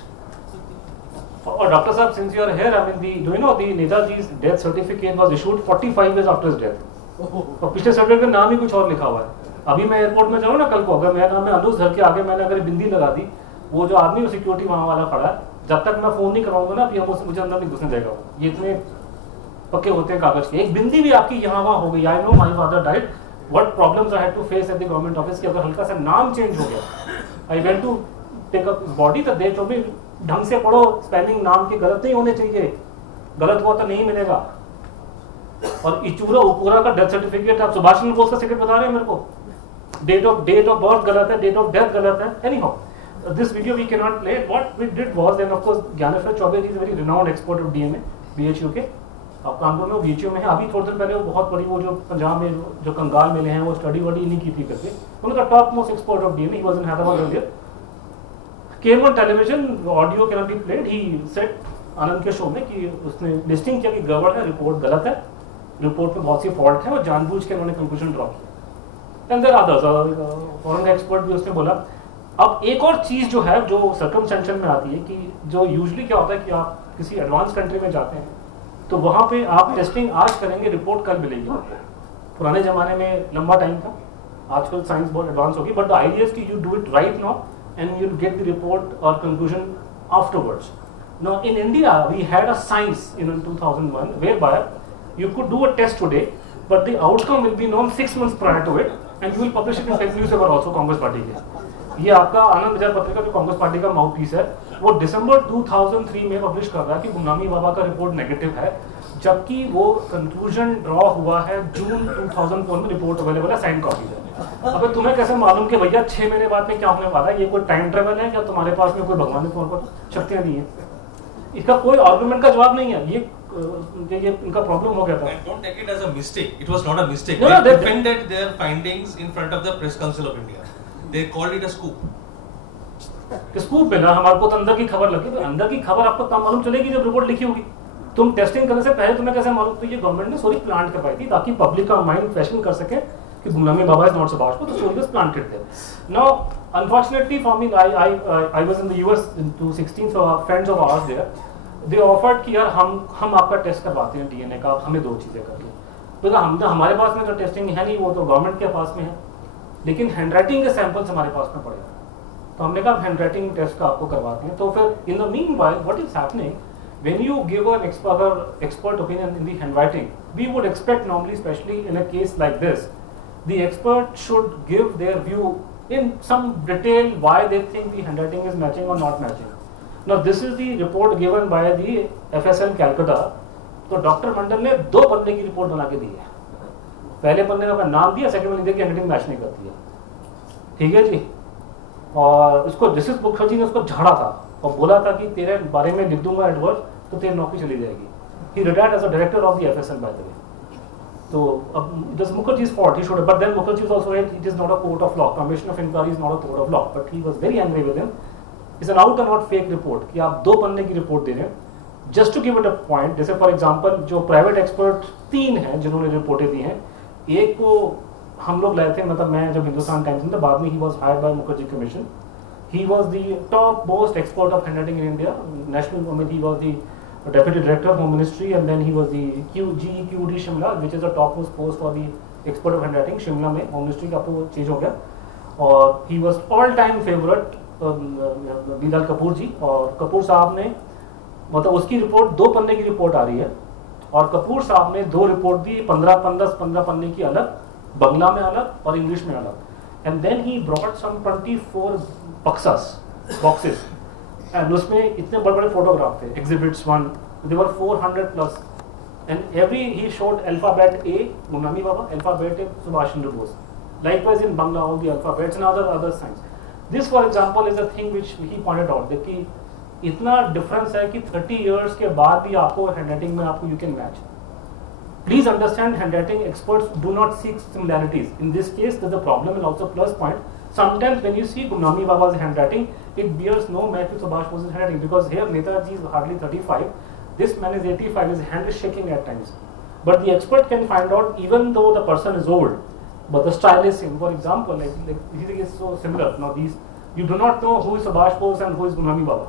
Oh, Dr. Saab, since you are here, I mean, do you know the Netaji's death certificate was issued 45 years after his death. और पिछले certificate का नाम ही कुछ और लिखा हुआ है. अभी मैं एयरपोर्ट में जाऊँ ना कल को, अगर मेरा नाम है अनुज, धर के आगे मैंने अगर बिंदी लगा दी, वो जो आदमी सिक्योरिटी वहाँ वाला खड़ा है, जब तक मैं फोन नहीं कराऊंगा ना, फिर मुझे अंदर नहीं घुसने देगा. ये इतने पक्के होते हैं कागज के. एक बिंदी भी आपकी यहाँ वहाँ हो गई. I know my father died, what problems I had to face at the government office कि अगर हल्का सा नाम चेंज हो गया, I went to take up body, तो दे भी ढंग से पढ़ो, स्पेलिंग नाम के गलत नहीं होने चाहिए, गलत हुआ तो नहीं मिलेगा. और इचूरा उपूरा का डेथ सर्टिफिकेट, आप सुभाष चंद्र बोस का सर्टिफिकेट बता रहे हैं मेरे को, डेट ऑफ बर्थ गलत है, डेट ऑफ डेथ गलत है. Any how, this video we cannot play. What we did was, and of course Gyaneshwar Chaubey is a very renowned expert of DNA, BHU के, अब कानपुर में वो BHU में है. अभी थोड़ी देर पहले वो बहुत बड़ी, वो जो पंजाब में जो कंगाल मिले हैं, वो स्टडी वडी नहीं की थी करके, उनका top most expert of DNA. he was in Hyderabad earlier, came on television, audio cannot be played. He said आनंद के शो में कि उसने लिस्टिंग किया कि गड़बड़ है, रिपोर्ट गलत है, रिपोर्ट में बहुत सी फॉल्ट है, और जानबूझ के उन्होंने कंक्लूजन ड्रॉप किया. And there are others, foreign expert भी उसने बोला. अब एक और चीज जो है, जो सर्कमस्टेंशियल में आती है, कि जो यूजुअली क्या होता है कि आप किसी एडवांस कंट्री में जाते हैं तो वहां पे आप टेस्टिंग आज करेंगे, रिपोर्ट कल मिलेगी. पुराने जमाने में लंबा टाइम था, आजकल साइंस बहुत एडवांस होगी, बट द आइडिया इज कि you do it right now and you get the report और conclusion afterwards. Now in India we had a science in 2001 whereby you could do a test today, but the outcome will be known 6 months prior to it, and you will publish it in Fake Newspaper also, Congress party के. ये आपका आनंद विचार पत्रिका जो Congress party का mouth piece है, वो दिसंबर 2003 में पब्लिश कर रहा है कि गुमनामी बाबा का रिपोर्ट नेगेटिव है, जबकि वो कंक्लूजन ड्रॉ हुआ है जून 2004 में, रिपोर्ट अवेलेबल है, साइन कॉपी है. अब तुम्हें कैसे मालूम कि भैया 6 महीने बाद में क्या होने वाला है? ये कोई टाइम ट्रेवल है क्या? तुम्हारे पास में कोई भगवान ने तुम्हारे पास शक्तियां दी हैं? इसका कोई आर्गुमेंट का जवाब नहीं है. ये इनका प्रॉब्लम हो गया था. Don't take it as a mistake. It was not a mistake. No, they defended their findings in front of the Press Council of India. They called it a scoop. Scoop पे ना हमारे को तो अंदर की खबर लगी, तो अंदर की खबर आपको तब मालूम चलेगी जब रिपोर्ट लिखी होगी. तुम टेस्टिंग करने से पहले तुम्हें कैसे मालूम? तो ये गवर्नमेंट ने स्टोरी प्लांट करवाई थी ताकि पब्लिक का माइंड क्वेश्चन कर सके कि गुमनामी बाबा इज नॉट सुभाष. तो story was planted there. Now unfortunately for me, I was in the US in 2016, so friends of ours there, they offered कि यार हम आपका टेस्ट करवाते हैं डीएनए का, हमें 2 चीजें कर दो. तो हमारे पास में तो टेस्टिंग है नहीं, वो तो गवर्नमेंट के पास में है, लेकिन हैंडराइटिंग के सैंपल्स हमारे पास में पड़े. तो हमने कहा हैंडराइटिंग टेस्ट का आपको करवाते हैं. तो फिर in the meanwhile what is happening, when you give an expert opinion in the handwriting, we would expect normally, specially in a case like this, the expert should give their view in some detail why they think the handwriting is matching or not matching. Now this is the report given by the FSL Calcutta. तो doctor मंडल ने 2 बंदे की report बना के दी है. पहले पन्ने में अपना नाम दिया, सेकंड में लिख दिया कि हैंडराइटिंग मैच नहीं करती है, ठीक है जी। और इसको जस्टिस मुखर्जी ने उसको झाड़ा था और बोला था कि तेरे बारे में लिख दूंगा एडवर्ड तो तेरी नौकरी चली जाएगी। He retired as a director of the FSL by the way. तो अब it is Mukherjee's fault, he should have, but then Mukherjee is also right, it is not a court of law, commission of inquiry is not a court of law, but he was very angry with him. It's an out and out fake report कि आप 2 पन्ने की report दे रहे हैं just to give it a point। जैसे for example जो private expert 3 हैं जिन्होंने रिपोर्टें दी हैं, एक को हम लोग लाए थे, मतलब मैं जब हिंदुस्तान टाइम्स में था, बाद में he was hired by Mukherjee commission. He was the top most expert of handwriting in India, national committee was the Deputy Director of Home Ministry, and then he was the QD Shimla, which is the topmost post for the expert of handwriting Shimla में। Home Ministry का तो change हो गया। और he was all time favorite Bilal Kapoor जी। और कपूर साहब ने, मतलब उसकी रिपोर्ट 2 पन्ने की रिपोर्ट आ रही है और कपूर साहब ने 2 रिपोर्ट दी, 15 पन्ने की अलग, बंगला में अलग और इंग्लिश में अलग। And then he brought some 24 boxes and उसमें इतने बड़े बड़े फोटोग्राफ थे, एग्जिबिट्स 1, देवर 400+, and every he showed alphabet A Gumnami Baba, alphabet A Subhash Chandra Bose, likewise in Bangla all the alphabets and other signs. This for example is a thing which he pointed out that कि इतना difference है कि 30 years के बाद भी आपको handwriting में आपको you can match. Please understand, handwriting experts do not seek similarities. In this case, there's a problem and also plus point. Sometimes when you see Gumnami Baba's handwriting, it bears no match with Subash Bose's handwriting because here Netaji is hardly 35. This man is 85. His hand is shaking at times. But the expert can find out even though the person is old, but the style is same. For example, like he is so similar. Now these, you do not know who is Subash Bose and who is Gumnami Baba.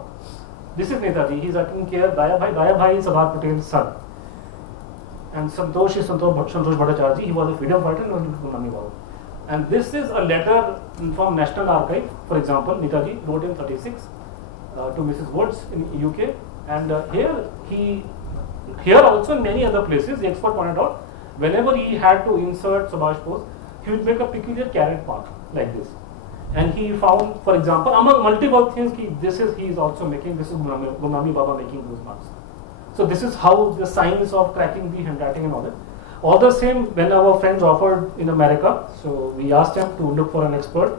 This is Netaji. He is taking care. Daya Bhai is Sardar Patel's son. And Santosh is Santosh Bhattacharya. He was a freedom fighter and was Gumnami Baba. And this is a letter from National Archive, for example, Netaji wrote in 36 to Mrs. Woods in UK, and here also in many other places, the expert pointed out, whenever he had to insert Subash Bose, he would make a peculiar caret mark like this, and he found, for example, among multiple things, he is also making, this is Gumnami Baba making those marks. So this is how the signs of cracking the handwriting and all that. All the same, when our friends offered in America, so we asked them to look for an expert,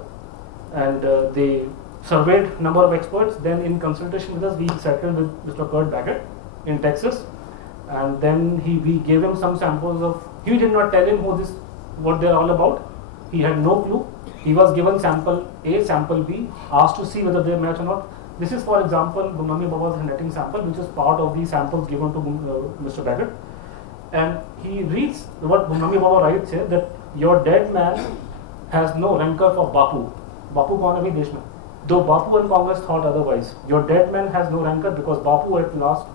and they surveyed number of experts. Then, in consultation with us, we settled with Mr. Kurt Baggett in Texas, and then we gave him some samples of. He did not tell him what they're all about. He had no clue. He was given sample A, sample B, asked to see whether they match or not. This is, for example, Gumnami Baba's handwriting sample, which is part of the samples given to Mr. Baggett. And he reads what Gumnami Baba writes here, that your dead man has no rancor for Bapu. Bapu कौन है भी देश में? Though Bapu and Congress thought otherwise, your dead man has no rancor because Bapu at last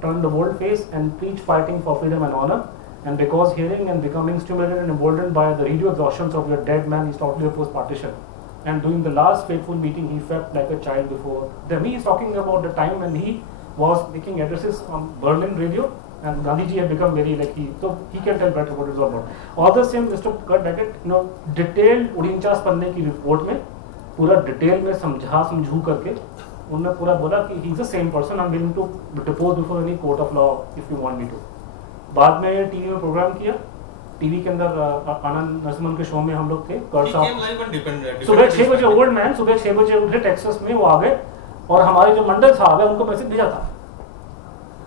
turned the world face and preached fighting for freedom and honor. And because hearing and becoming stimulated and emboldened by the radio exhaustions of your dead man, he totally opposed partition. And during the last fateful meeting, he felt like a child before them. He is talking about the time when he was making addresses on Berlin radio. And Gandhiji had become very so he can tell better what it's all about. All the same, Mr. Kurt Baggett, detailed 49 पन्ने की report में पूरा detail में समझू करके उन्होंने पूरा बोला कि he is the same person. I'm willing to depose before any court of law if you want me to. बाद में टीवी में प्रोग्राम किया, टीवी के अंदर आनंद नरसिम्हन के शो में हम लोग थे। सुबह 6 बजे ओल्ड मैन सुबह 6 बजे उठे टेक्सास में, वो आ गए और हमारे जो मंडल साहब है उनको मैसेज भेजा था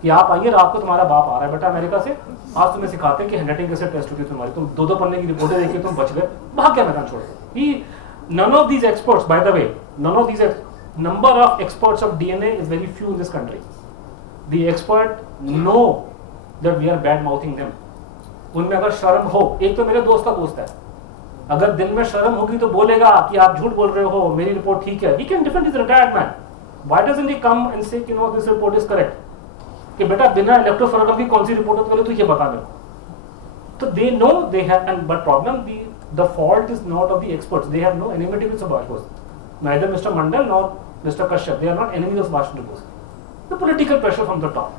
कि आप आइए, रात को तुम्हारा बाप आ रहा है बेटा अमेरिका से, आज तुम्हें सिखाते हैं कि हैंडराइटिंग कैसे टेस्ट होती है तुम्हारी, तुम 2 पन्ने की रिपोर्टें देखिए, तुम बच गए, भाग क्या मैदान छोड़ के। None of these experts, by the way, number of experts of DNA is very few in this country. The expert know that we are bad mouthing them. उनमें अगर शर्म हो, एक तो मेरे दोस्त का दोस्त है, अगर दिल में शर्म होगी तो बोलेगा कि आप झूठ बोल रहे हो, मेरी रिपोर्ट ठीक है. He can defend his retired man. Why doesn't he come and say, you know, this report is correct? कि बेटा बिना इलेक्ट्रोफोरेगम की कौन सी रिपोर्ट होती है तो ये बता मेरे को. So they know they have, and but problem the fault is not of the experts. They have no enmity with Subash Bose. Neither Mr. Mandal nor Mr. Kashyap. They are not enemies of Subash Bose. The political pressure from the top.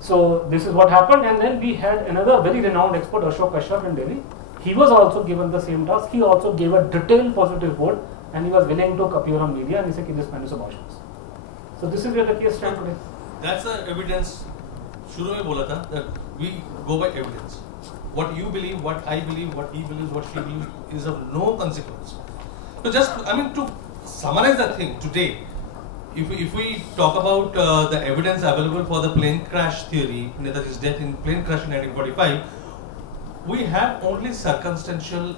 So this is what happened, and then we had another very renowned expert, Ashok Kashyap in Delhi. He was also given the same task. He also gave a detailed positive report, and he was willing to appear on media and he said, "This man is Subash Bose." So this is where the case stands today. That's the evidence. शुरू में बोला था that we go by evidence. what you believe, what I believe, what he believes, what she believes is of no consequence. So just, to summarize the thing today, if we talk about the evidence available for the plane crash theory, Netaji's death in plane crash in 1945, we have only circumstantial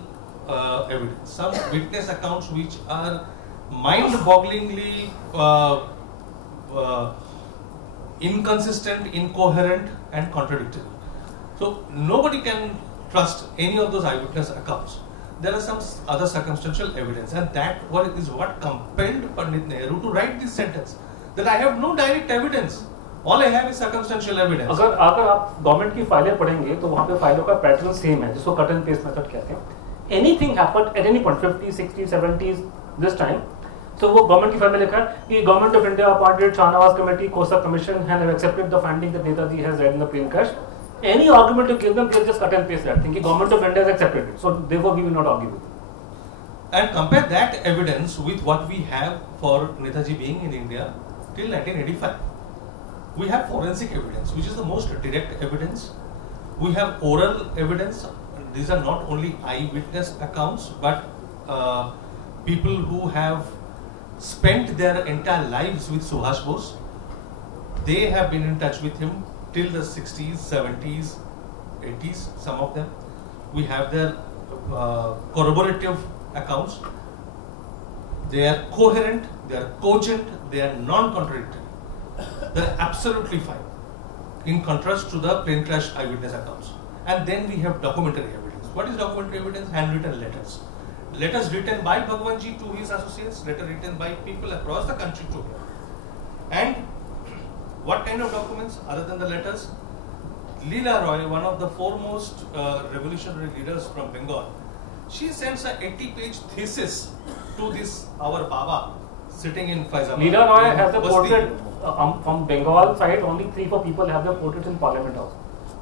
evidence, some witness accounts which are mind-bogglingly inconsistent, incoherent and contradictory. So nobody can trust any of those eyewitness accounts. There are some other circumstantial evidence, and that is what compelled Pandit Nehru to write this sentence, that I have no direct evidence. All I have is circumstantial evidence. अगर आप government की फाइलें पढ़ेंगे तो वहाँ पे फाइलों का पैटर्न सेम है, जिसको कट एंड पेस्ट मेथड कहते हैं. Anything happened at any point, 50s, 60s, 70s, this time. So वो गवर्नमेंट की फाइल में लिखा है कि government of India appointed Shahnawaz committee, Khosla commission have accepted the finding that Netaji has died in the plane crash. Any argument to give them, they'll just cut and paste that thing. Government of India has accepted it, so therefore we will not argue with it. And compare that evidence with what we have for Netaji being in India till 1985. We have forensic evidence, which is the most direct evidence. We have oral evidence. These are not only eyewitness accounts, but people who have spent their entire lives with Subash Bose. They have been in touch with him till the 60s, 70s, 80s, some of them. We have their corroborative accounts. They are coherent, they are cogent, they are non-contradictory. They are absolutely fine, in contrast to the plane crash eyewitness accounts. And then we have documentary evidence. What is documentary evidence? Handwritten letters. Letters written by Bhagwanji to his associates, letters written by people across the country to him. And what kind of documents other than the letters? Leela Roy, one of the foremost revolutionary leaders from Bengal, she sends a 80-page thesis to this, our Baba, sitting in Faizabad. Leela Roy has a portrait from Bengal side, only 3-4 people have their portraits in Parliament House.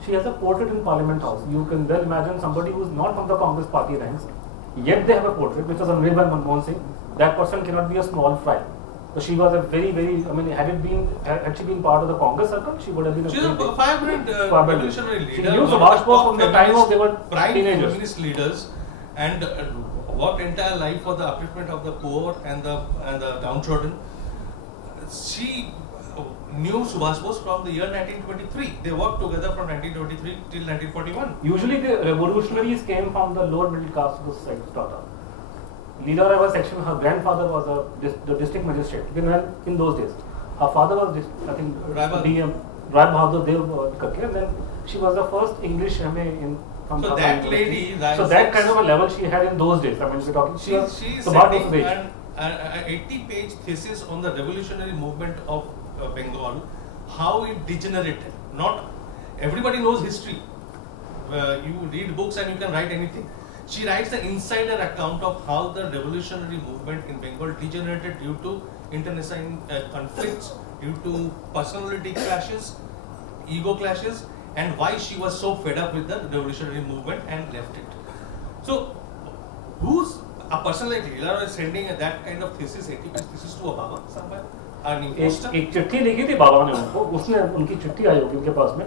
She has a portrait in Parliament House. You can well imagine somebody who is not from the Congress party ranks, yet they have a portrait which was unveiled by Manmohan Singh. That person cannot be a small fry. So she was a very, had she been part of the Congress circle, she would have been a She's a vibrant revolutionary leader. She knew Subash Bose from the time of they were prime teenagers. Feminist leaders, and worked entire life for the upliftment of the poor and the downtrodden. She knew Subash Bose from the year 1923. They worked together from 1923 till 1941. Usually the revolutionaries came from the lower middle class of the society started. Leela Roy was section, her grandfather was the district magistrate. In those days, her father was, I think, DM Rai Bahadur Dev, and then she was the first English MA in. So that lady, so that kind of a level she had in those days. I mean, we're talking. She's sending an 80-page thesis on the revolutionary movement of Bengal, how it degenerated. Not everybody knows history. You read books and you can write anything. She writes an insider account of how the revolutionary movement in Bengal degenerated due to internecine conflicts, due to personality clashes, ego clashes, and why she was so fed up with the revolutionary movement and left it. So, who's a person like Leela Roy sending that kind of thesis, 80-page thesis to a Baba somewhere? एक चिट्ठी लिखी थी बाबा ने उनको, उसने उनकी चिट्ठी आई होगी उनके पास में,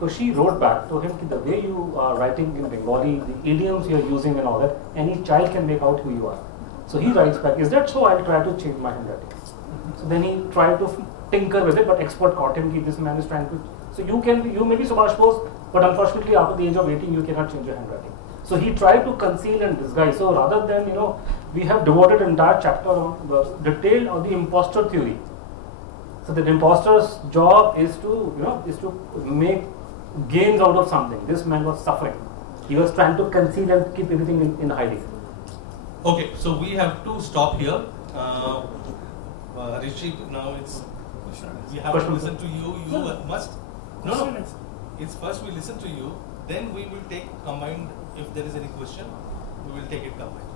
तो she wrote back to him that the way you are writing in Bengali, the idioms you are using and all that, any child can make out who you are. So he writes back, is that so? I'll try to change my handwriting. So then he tried to tinker with it, but expert caught him that this man is trying to. So you may be Subash Bose, but unfortunately after the age of 18 you cannot change your handwriting. So he tried to conceal and disguise. So rather than, we have devoted an entire chapter on the detail of the imposter theory. So the imposter's job is to make gains out of something. This man was suffering. He was trying to conceal and keep everything in hiding. Okay, so we have to stop here. Rishi, now we have to listen to you. You must. No. It's first we listen to you, then we will take combined. If there is any question, we will take it combined.